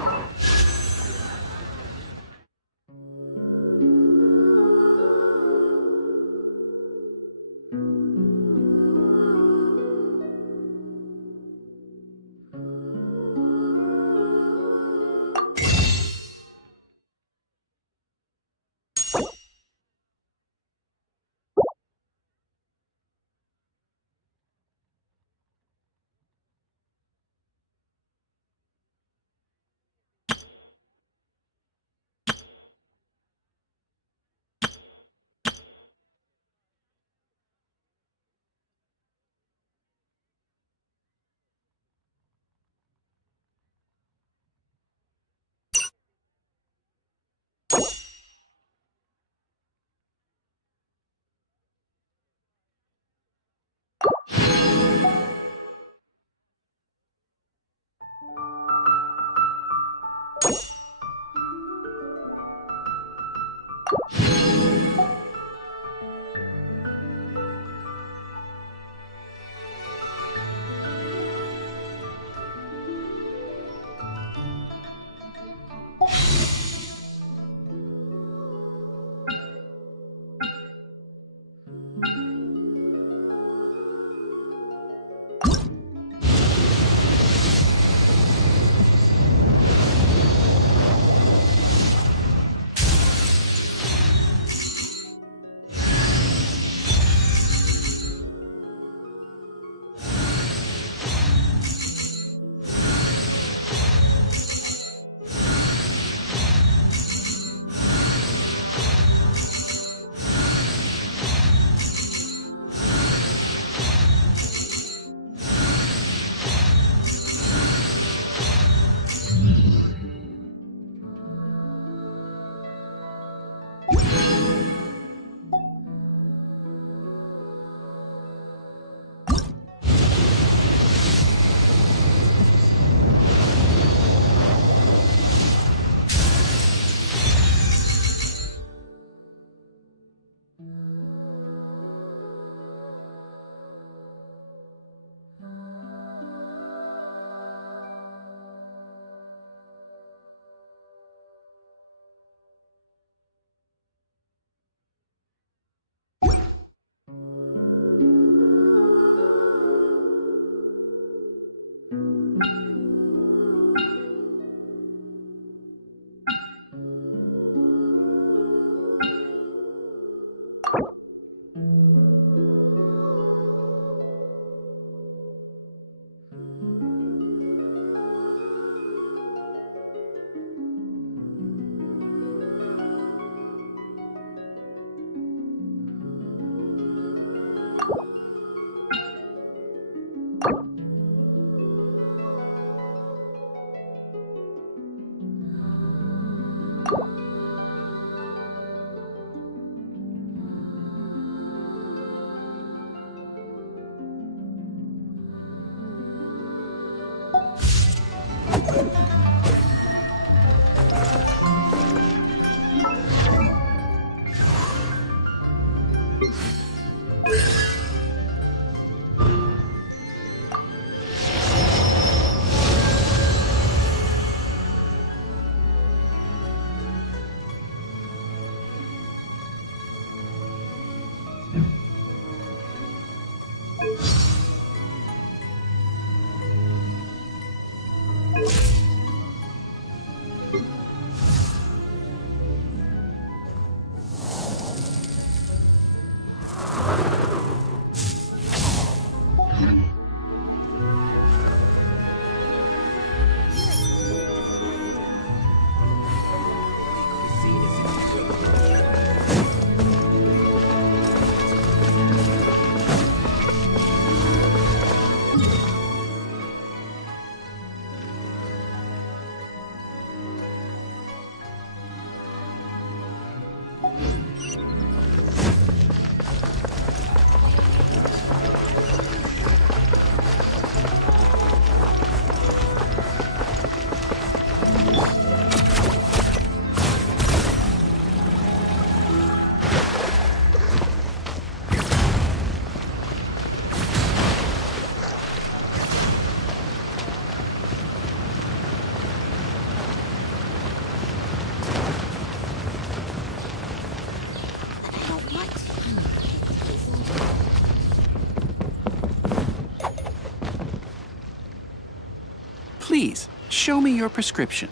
Please, show me your prescription.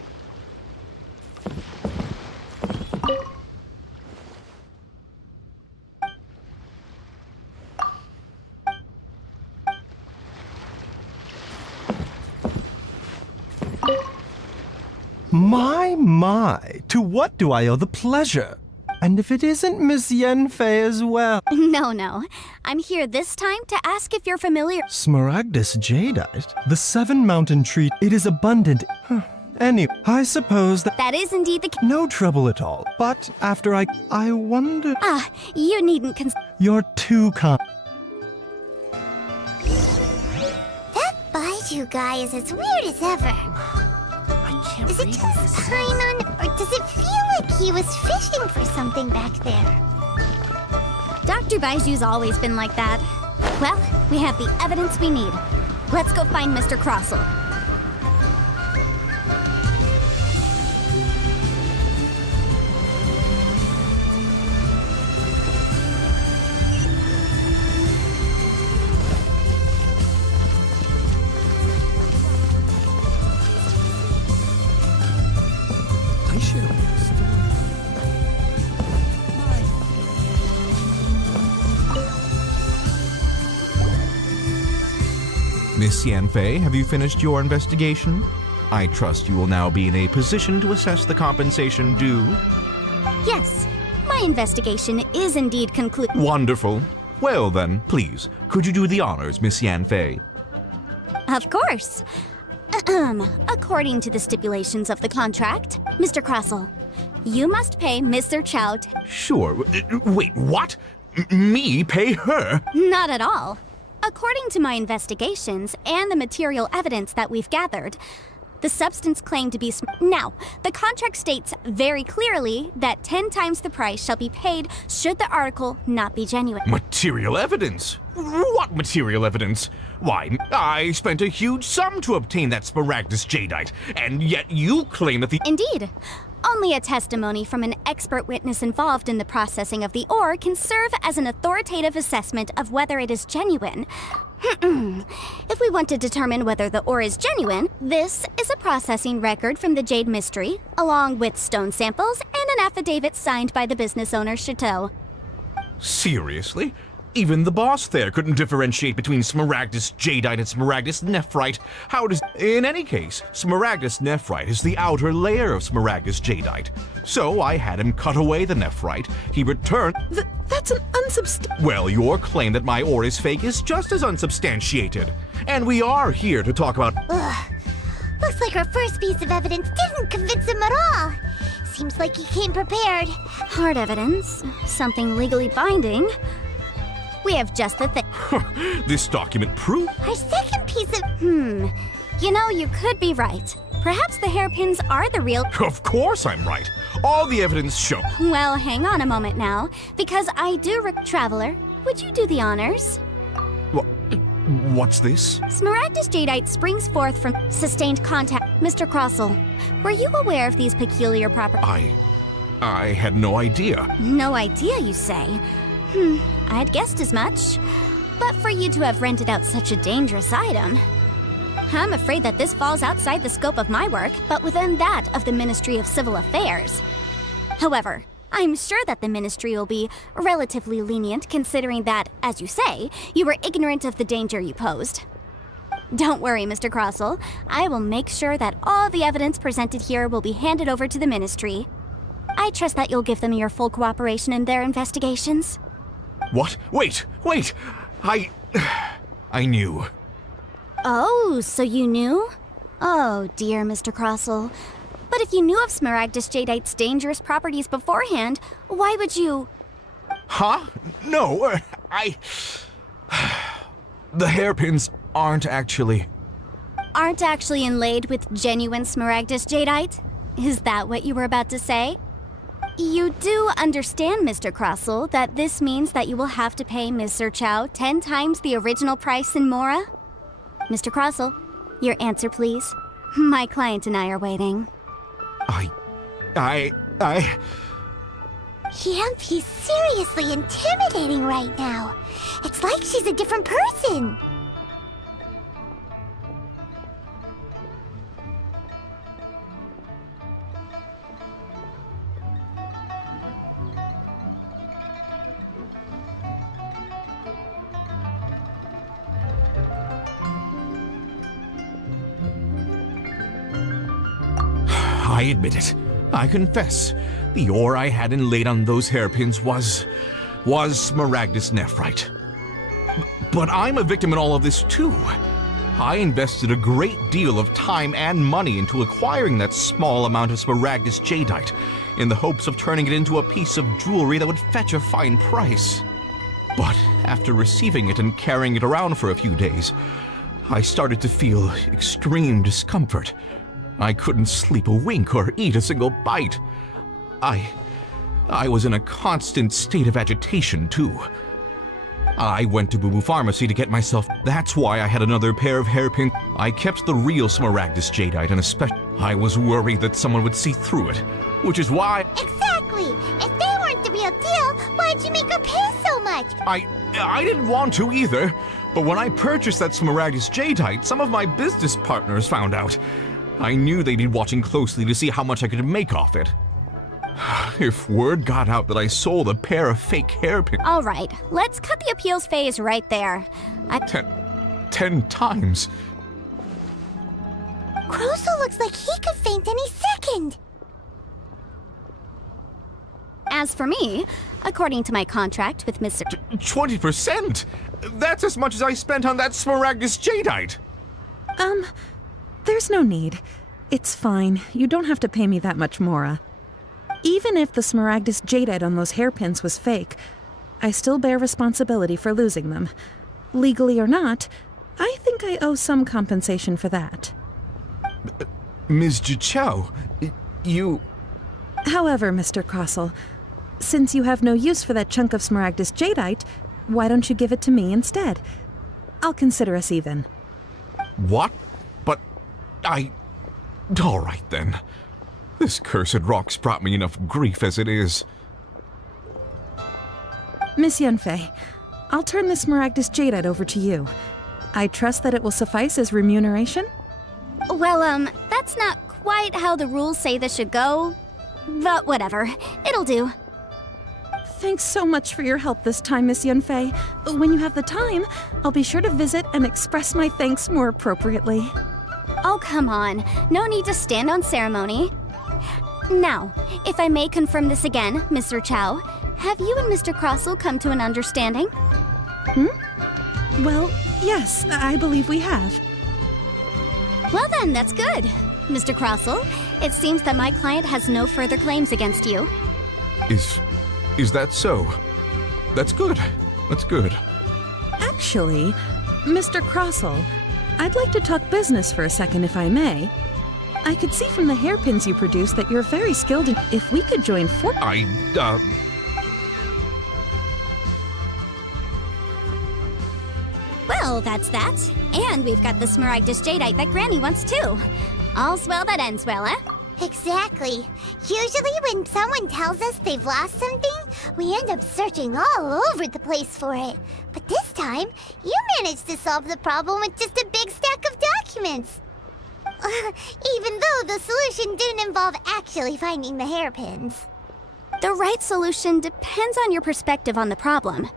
My, to what do I owe the pleasure? And if it isn't Miss Yenfei as well? No. I'm here this time to ask if you're familiar. Smaragdus jadeite? The Seven Mountain Tree, it is abundant. Anyway, I suppose that... That is indeed the... No trouble at all. But after I wonder... You needn't You're too kind. That Baiju guy is as weird as ever. Is it just Paimon, or does it feel like he was fishing for something back there? Dr. Baiju's always been like that. Well, we have the evidence we need. Let's go find Mr. Crossell. I should have Miss Yanfei, have you finished your investigation? I trust you will now be in a position to assess the compensation due. Yes, my investigation is indeed concluded. Wonderful. Well then, please, could you do the honors, Miss Yanfei? Of course. According to the stipulations of the contract, Mr. Crossell, you must pay Mr. Chow. Sure. Wait, what? Me pay her? Not at all. According to my investigations and the material evidence that we've gathered, the substance claimed to be... Now, the contract states very clearly that 10 times the price shall be paid should the article not be genuine. Material evidence? What material evidence? Why, I spent a huge sum to obtain that Smaragdus jadeite, and yet you claim that the... Indeed. Only a testimony from an expert witness involved in the processing of the ore can serve as an authoritative assessment of whether it is genuine. If we want to determine whether the ore is genuine, this is a processing record from the Jade Mystery, along with stone samples and an affidavit signed by the business owner, Chateau. Seriously? Even the boss there couldn't differentiate between Smaragdus jadeite and Smaragdus nephrite. How does... In any case, Smaragdus nephrite is the outer layer of Smaragdus jadeite. So I had him cut away the nephrite. He returned... That's an Well, your claim that my ore is fake is just as unsubstantiated. And we are here to talk about... Ugh. Looks like our first piece of evidence didn't convince him at all. Seems like he came prepared. Hard evidence, something legally binding. We have just the thing. This document proves... Our second piece of... You know, you could be right. Perhaps the hairpins are the real... Of course I'm right. All the evidence show... Well, hang on a moment now, because I do... Traveler, would you do the honors? What's this? Smaragdus jadeite springs forth from sustained contact. Mr. Crossell, were you aware of these peculiar properties? I had no idea. No idea, you say? I'd guessed as much. But for you to have rented out such a dangerous item... I'm afraid that this falls outside the scope of my work, but within that of the Ministry of Civil Affairs. However, I'm sure that the Ministry will be relatively lenient considering that, as you say, you were ignorant of the danger you posed. Don't worry, Mr. Crossell. I will make sure that all the evidence presented here will be handed over to the Ministry. I trust that you'll give them your full cooperation in their investigations. What? Wait! I knew. Oh, so you knew? Oh, dear Mr. Crossell. But if you knew of Smaragdus jadeite's dangerous properties beforehand, why would you... Huh? No, The hairpins aren't actually... Aren't actually inlaid with genuine Smaragdus jadeite? Is that what you were about to say? You do understand, Mr. Crossell, that this means that you will have to pay Mr. Chow 10 times the original price in Mora? Mr. Crossell, your answer, please. My client and I are waiting. He's seriously intimidating right now. It's like she's a different person. I admit it. I confess. The ore I had inlaid on those hairpins was Smaragdus nephrite. But I'm a victim in all of this too. I invested a great deal of time and money into acquiring that small amount of Smaragdus jadeite in the hopes of turning it into a piece of jewelry that would fetch a fine price. But after receiving it and carrying it around for a few days, I started to feel extreme discomfort. I couldn't sleep a wink or eat a single bite. I was in a constant state of agitation too. I went to Boo Boo Pharmacy to get myself. That's why I had another pair of hairpins. I kept the real Smaragdus jadeite, and especially I was worried that someone would see through it, which is why. Exactly! If they weren't the real deal, why'd you make her pay so much? I didn't want to either, but when I purchased that Smaragdus jadeite, some of my business partners found out. I knew they'd be watching closely to see how much I could make off it. If word got out that I sold a pair of fake hairpins. All right, let's cut the appeals phase right there. 10 times. Crosel looks like he could faint any second. As for me, according to my contract with Mr. 20%? That's as much as I spent on that Smaragdus jadeite. There's no need. It's fine. You don't have to pay me that much, Mora. Even if the Smaragdus jadeite on those hairpins was fake, I still bear responsibility for losing them. Legally or not, I think I owe some compensation for that. Ms. Jichao, you... However, Mr. Crossell, since you have no use for that chunk of Smaragdus jadeite, why don't you give it to me instead? I'll consider us even. What? But all right then. This cursed rock's brought me enough grief as it is. Miss Yunfei, I'll turn the Smaragdus jadeite over to you. I trust that it will suffice as remuneration? Well, that's not quite how the rules say this should go. But whatever, it'll do. Thanks so much for your help this time, Miss Yunfei. When you have the time, I'll be sure to visit and express my thanks more appropriately. Oh, come on. No need to stand on ceremony. Now, if I may confirm this again, Mr. Chow, have you and Mr. Crossell come to an understanding? Well, yes, I believe we have. Well then, that's good. Mr. Crossell, it seems that my client has no further claims against you. Is that so? That's good. That's good. Actually, Mr. Crossell, I'd like to talk business for a second if I may. I could see from the hairpins you produce that you're very skilled in... If we could join Well, that's that. And we've got the Smaragdus jadeite that Granny wants too. All's well that ends well, eh? Exactly. Usually when someone tells us they've lost something, we end up searching all over the place for it. But this time, you managed to solve the problem with just a big stack of documents. Even though the solution didn't involve actually finding the hairpins. The right solution depends on your perspective on the problem.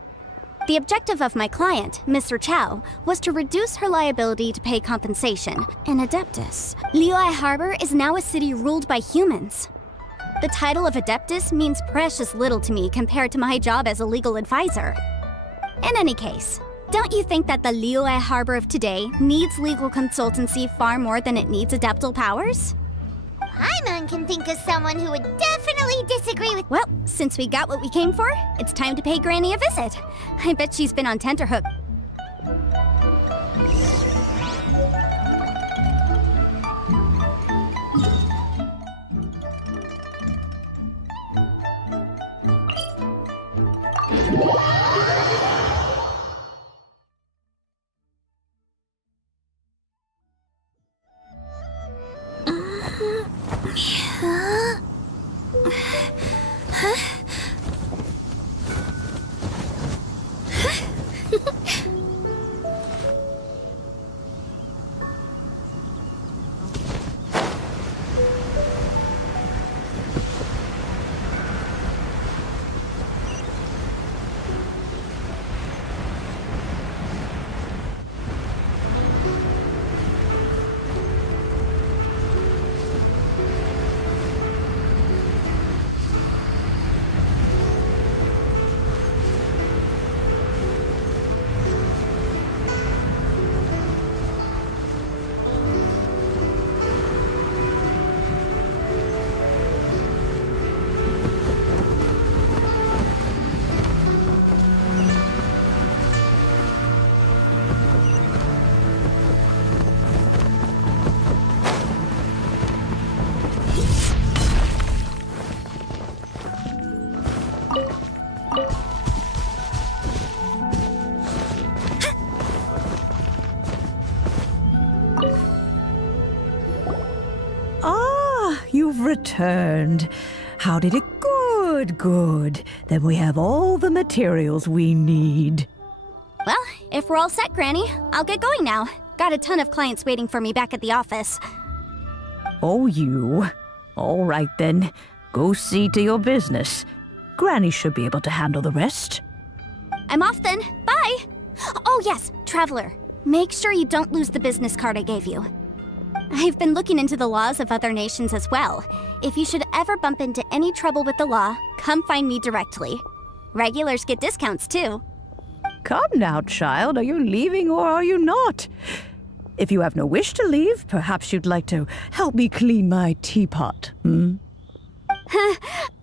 The objective of my client, Mr. Chow, was to reduce her liability to pay compensation. In Adeptus, Liyue Harbor is now a city ruled by humans. The title of Adeptus means precious little to me compared to my job as a legal advisor. In any case, don't you think that the Liyue Harbor of today needs legal consultancy far more than it needs adeptal powers? Paimon can think of someone who would definitely disagree with... Well, since we got what we came for, it's time to pay Granny a visit. I bet she's been on tenterhook. you've returned. How did it? Good. Then we have all the materials we need. Well, if we're all set, Granny, I'll get going now. Got a ton of clients waiting for me back at the office. Oh, you. All right, then. Go see to your business. Granny should be able to handle the rest. I'm off then. Bye! Oh, yes, Traveler. Make sure you don't lose the business card I gave you. I've been looking into the laws of other nations as well. If you should ever bump into any trouble with the law, come find me directly. Regulars get discounts, too. Come now, child. Are you leaving or are you not? If you have no wish to leave, perhaps you'd like to help me clean my teapot, hmm?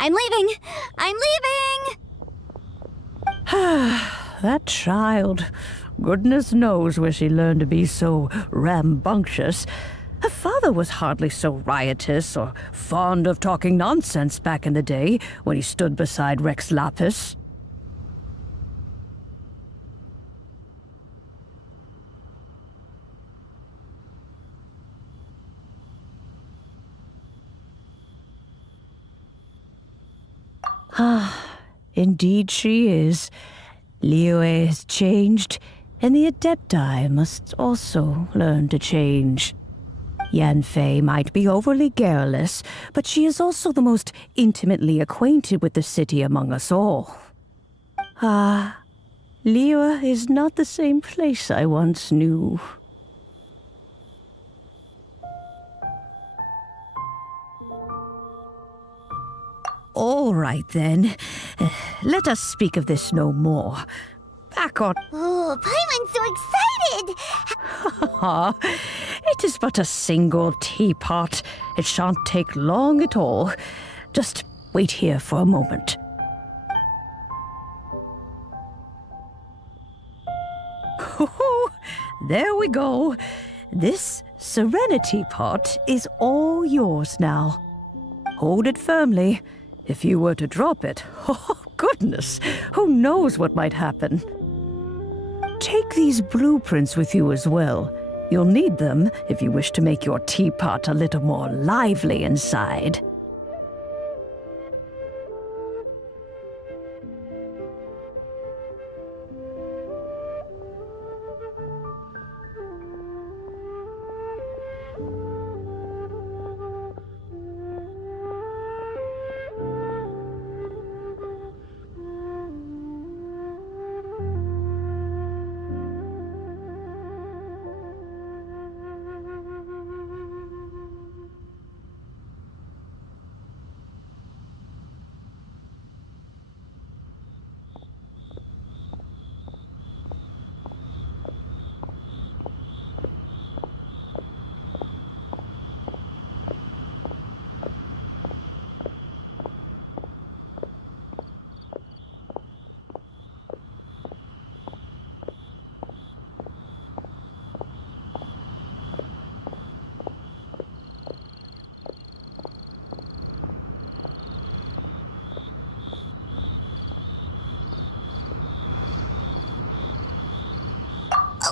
I'm leaving! I'm leaving! That child. Goodness knows where she learned to be so rambunctious. Her father was hardly so riotous or fond of talking nonsense back in the day when he stood beside Rex Lapis. Indeed she is. Liyue has changed, and the Adepti must also learn to change. Yanfei might be overly garrulous, but she is also the most intimately acquainted with the city among us all. Liyue is not the same place I once knew. All right, then. Let us speak of this no more. Back on... Oh, Paimon's so excited! It is but a single teapot. It shan't take long at all. Just wait here for a moment. There we go. This Serenity pot is all yours now. Hold it firmly. If you were to drop it, oh goodness, who knows what might happen. Take these blueprints with you as well. You'll need them if you wish to make your teapot a little more lively inside.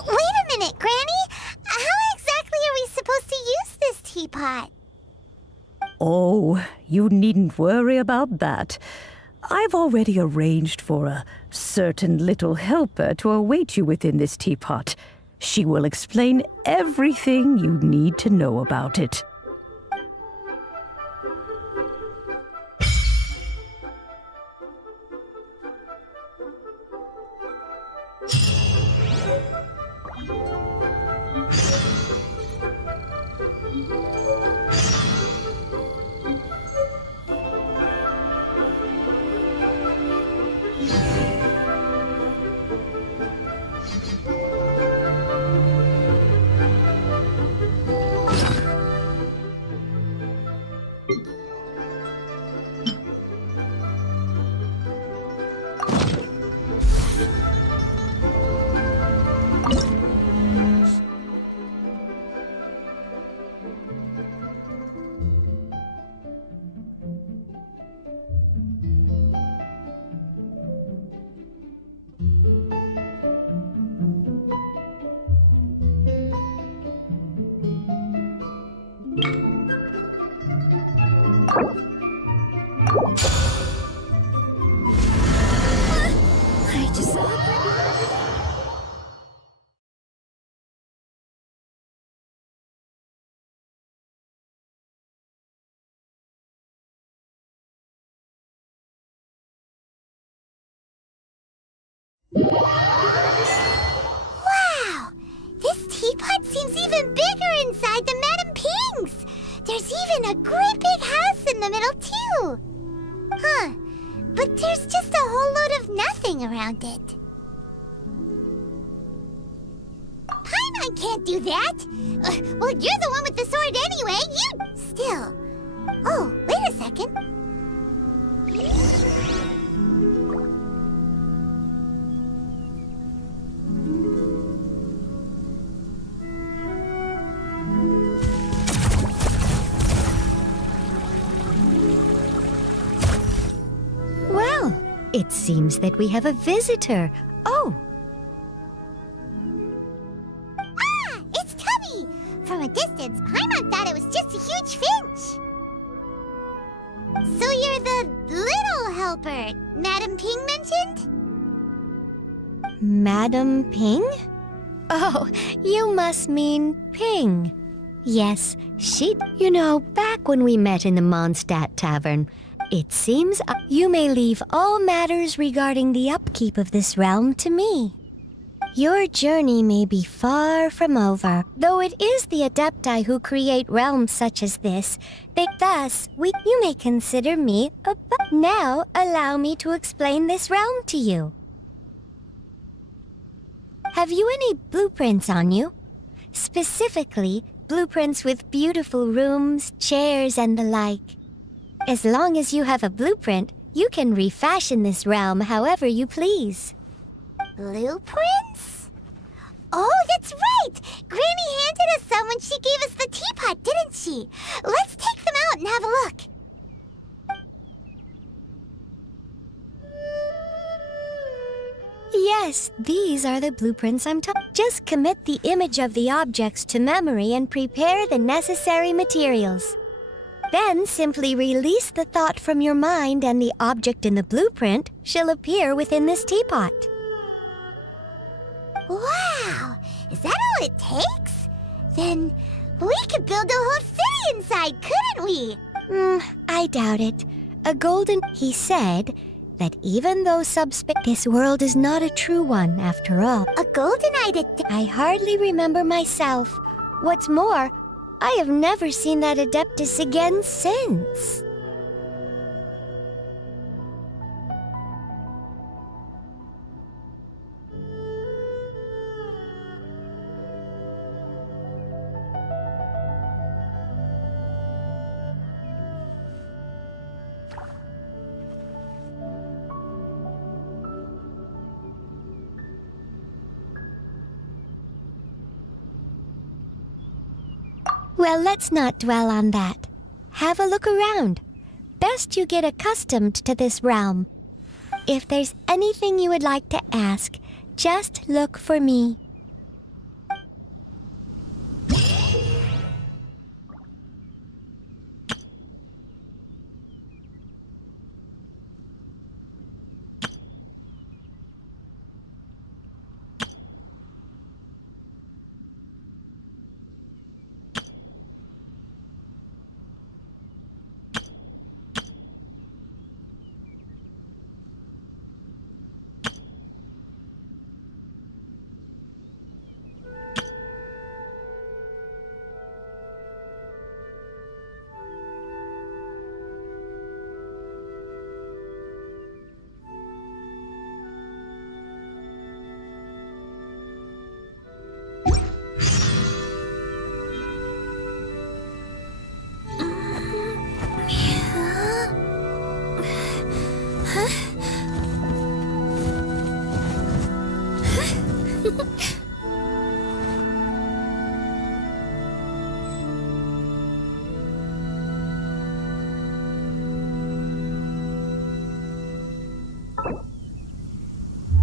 Wait a minute, Granny! How exactly are we supposed to use this teapot? Oh, you needn't worry about that. I've already arranged for a certain little helper to await you within this teapot. She will explain everything you need to know about it. even a great big house in the middle, too. Huh. But there's just a whole load of nothing around it. Paimon can't do that. Well, you're the one with the sword anyway. You... Still. Oh, wait a second. Well, it seems that we have a visitor. Oh! Ah! It's Tubby! From a distance, Paimon thought it was just a huge finch. So you're the little helper Madam Ping mentioned? Madam Ping? Oh, you must mean Ping. Yes, she... You know, back when we met in the Mondstadt Tavern, it seems you may leave all matters regarding the upkeep of this realm to me. Your journey may be far from over, though it is the Adepti who create realms such as this. You may consider me a... Now, allow me to explain this realm to you. Have you any blueprints on you? Specifically, blueprints with beautiful rooms, chairs, and the like. As long as you have a blueprint, you can refashion this realm however you please. Blueprints? Oh, that's right! Granny handed us some when she gave us the teapot, didn't she? Let's take them out and have a look. Yes, these are the blueprints I'm talking. Just commit the image of the objects to memory and prepare the necessary materials. Then simply release the thought from your mind and the object in the blueprint shall appear within this teapot. Wow! Is that all it takes? Then we could build a whole city inside, couldn't we? I doubt it. He said that even though this world is not a true one after all. A golden idea. I hardly remember myself. What's more, I have never seen that Adeptus again since. Well, let's not dwell on that. Have a look around. Best you get accustomed to this realm. If there's anything you would like to ask, just look for me.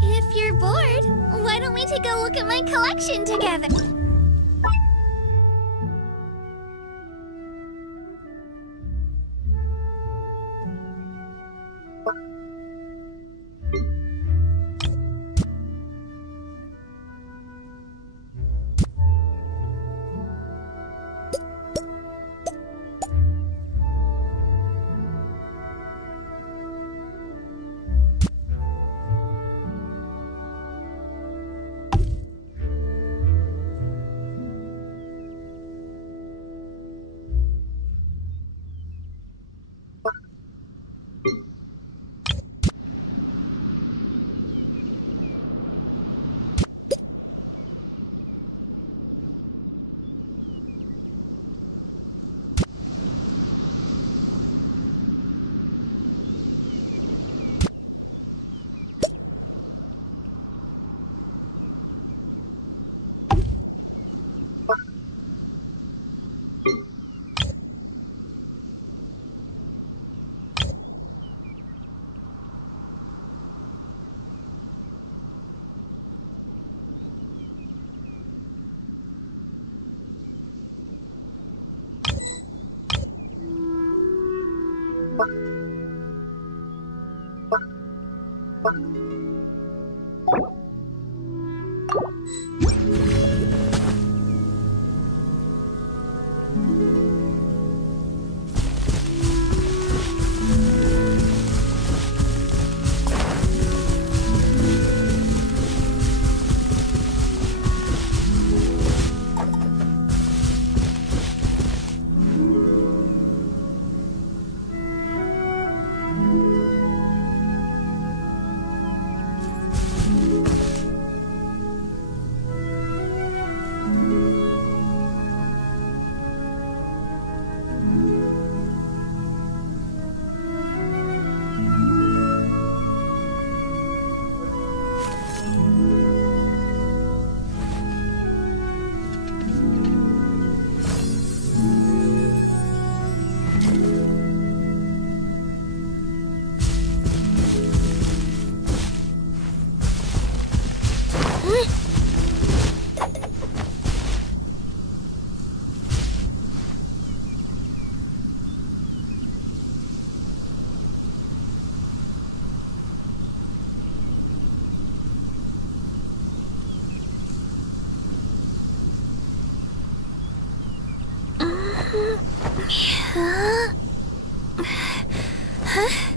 If you're bored, why don't we take a look at my collection together? Huh?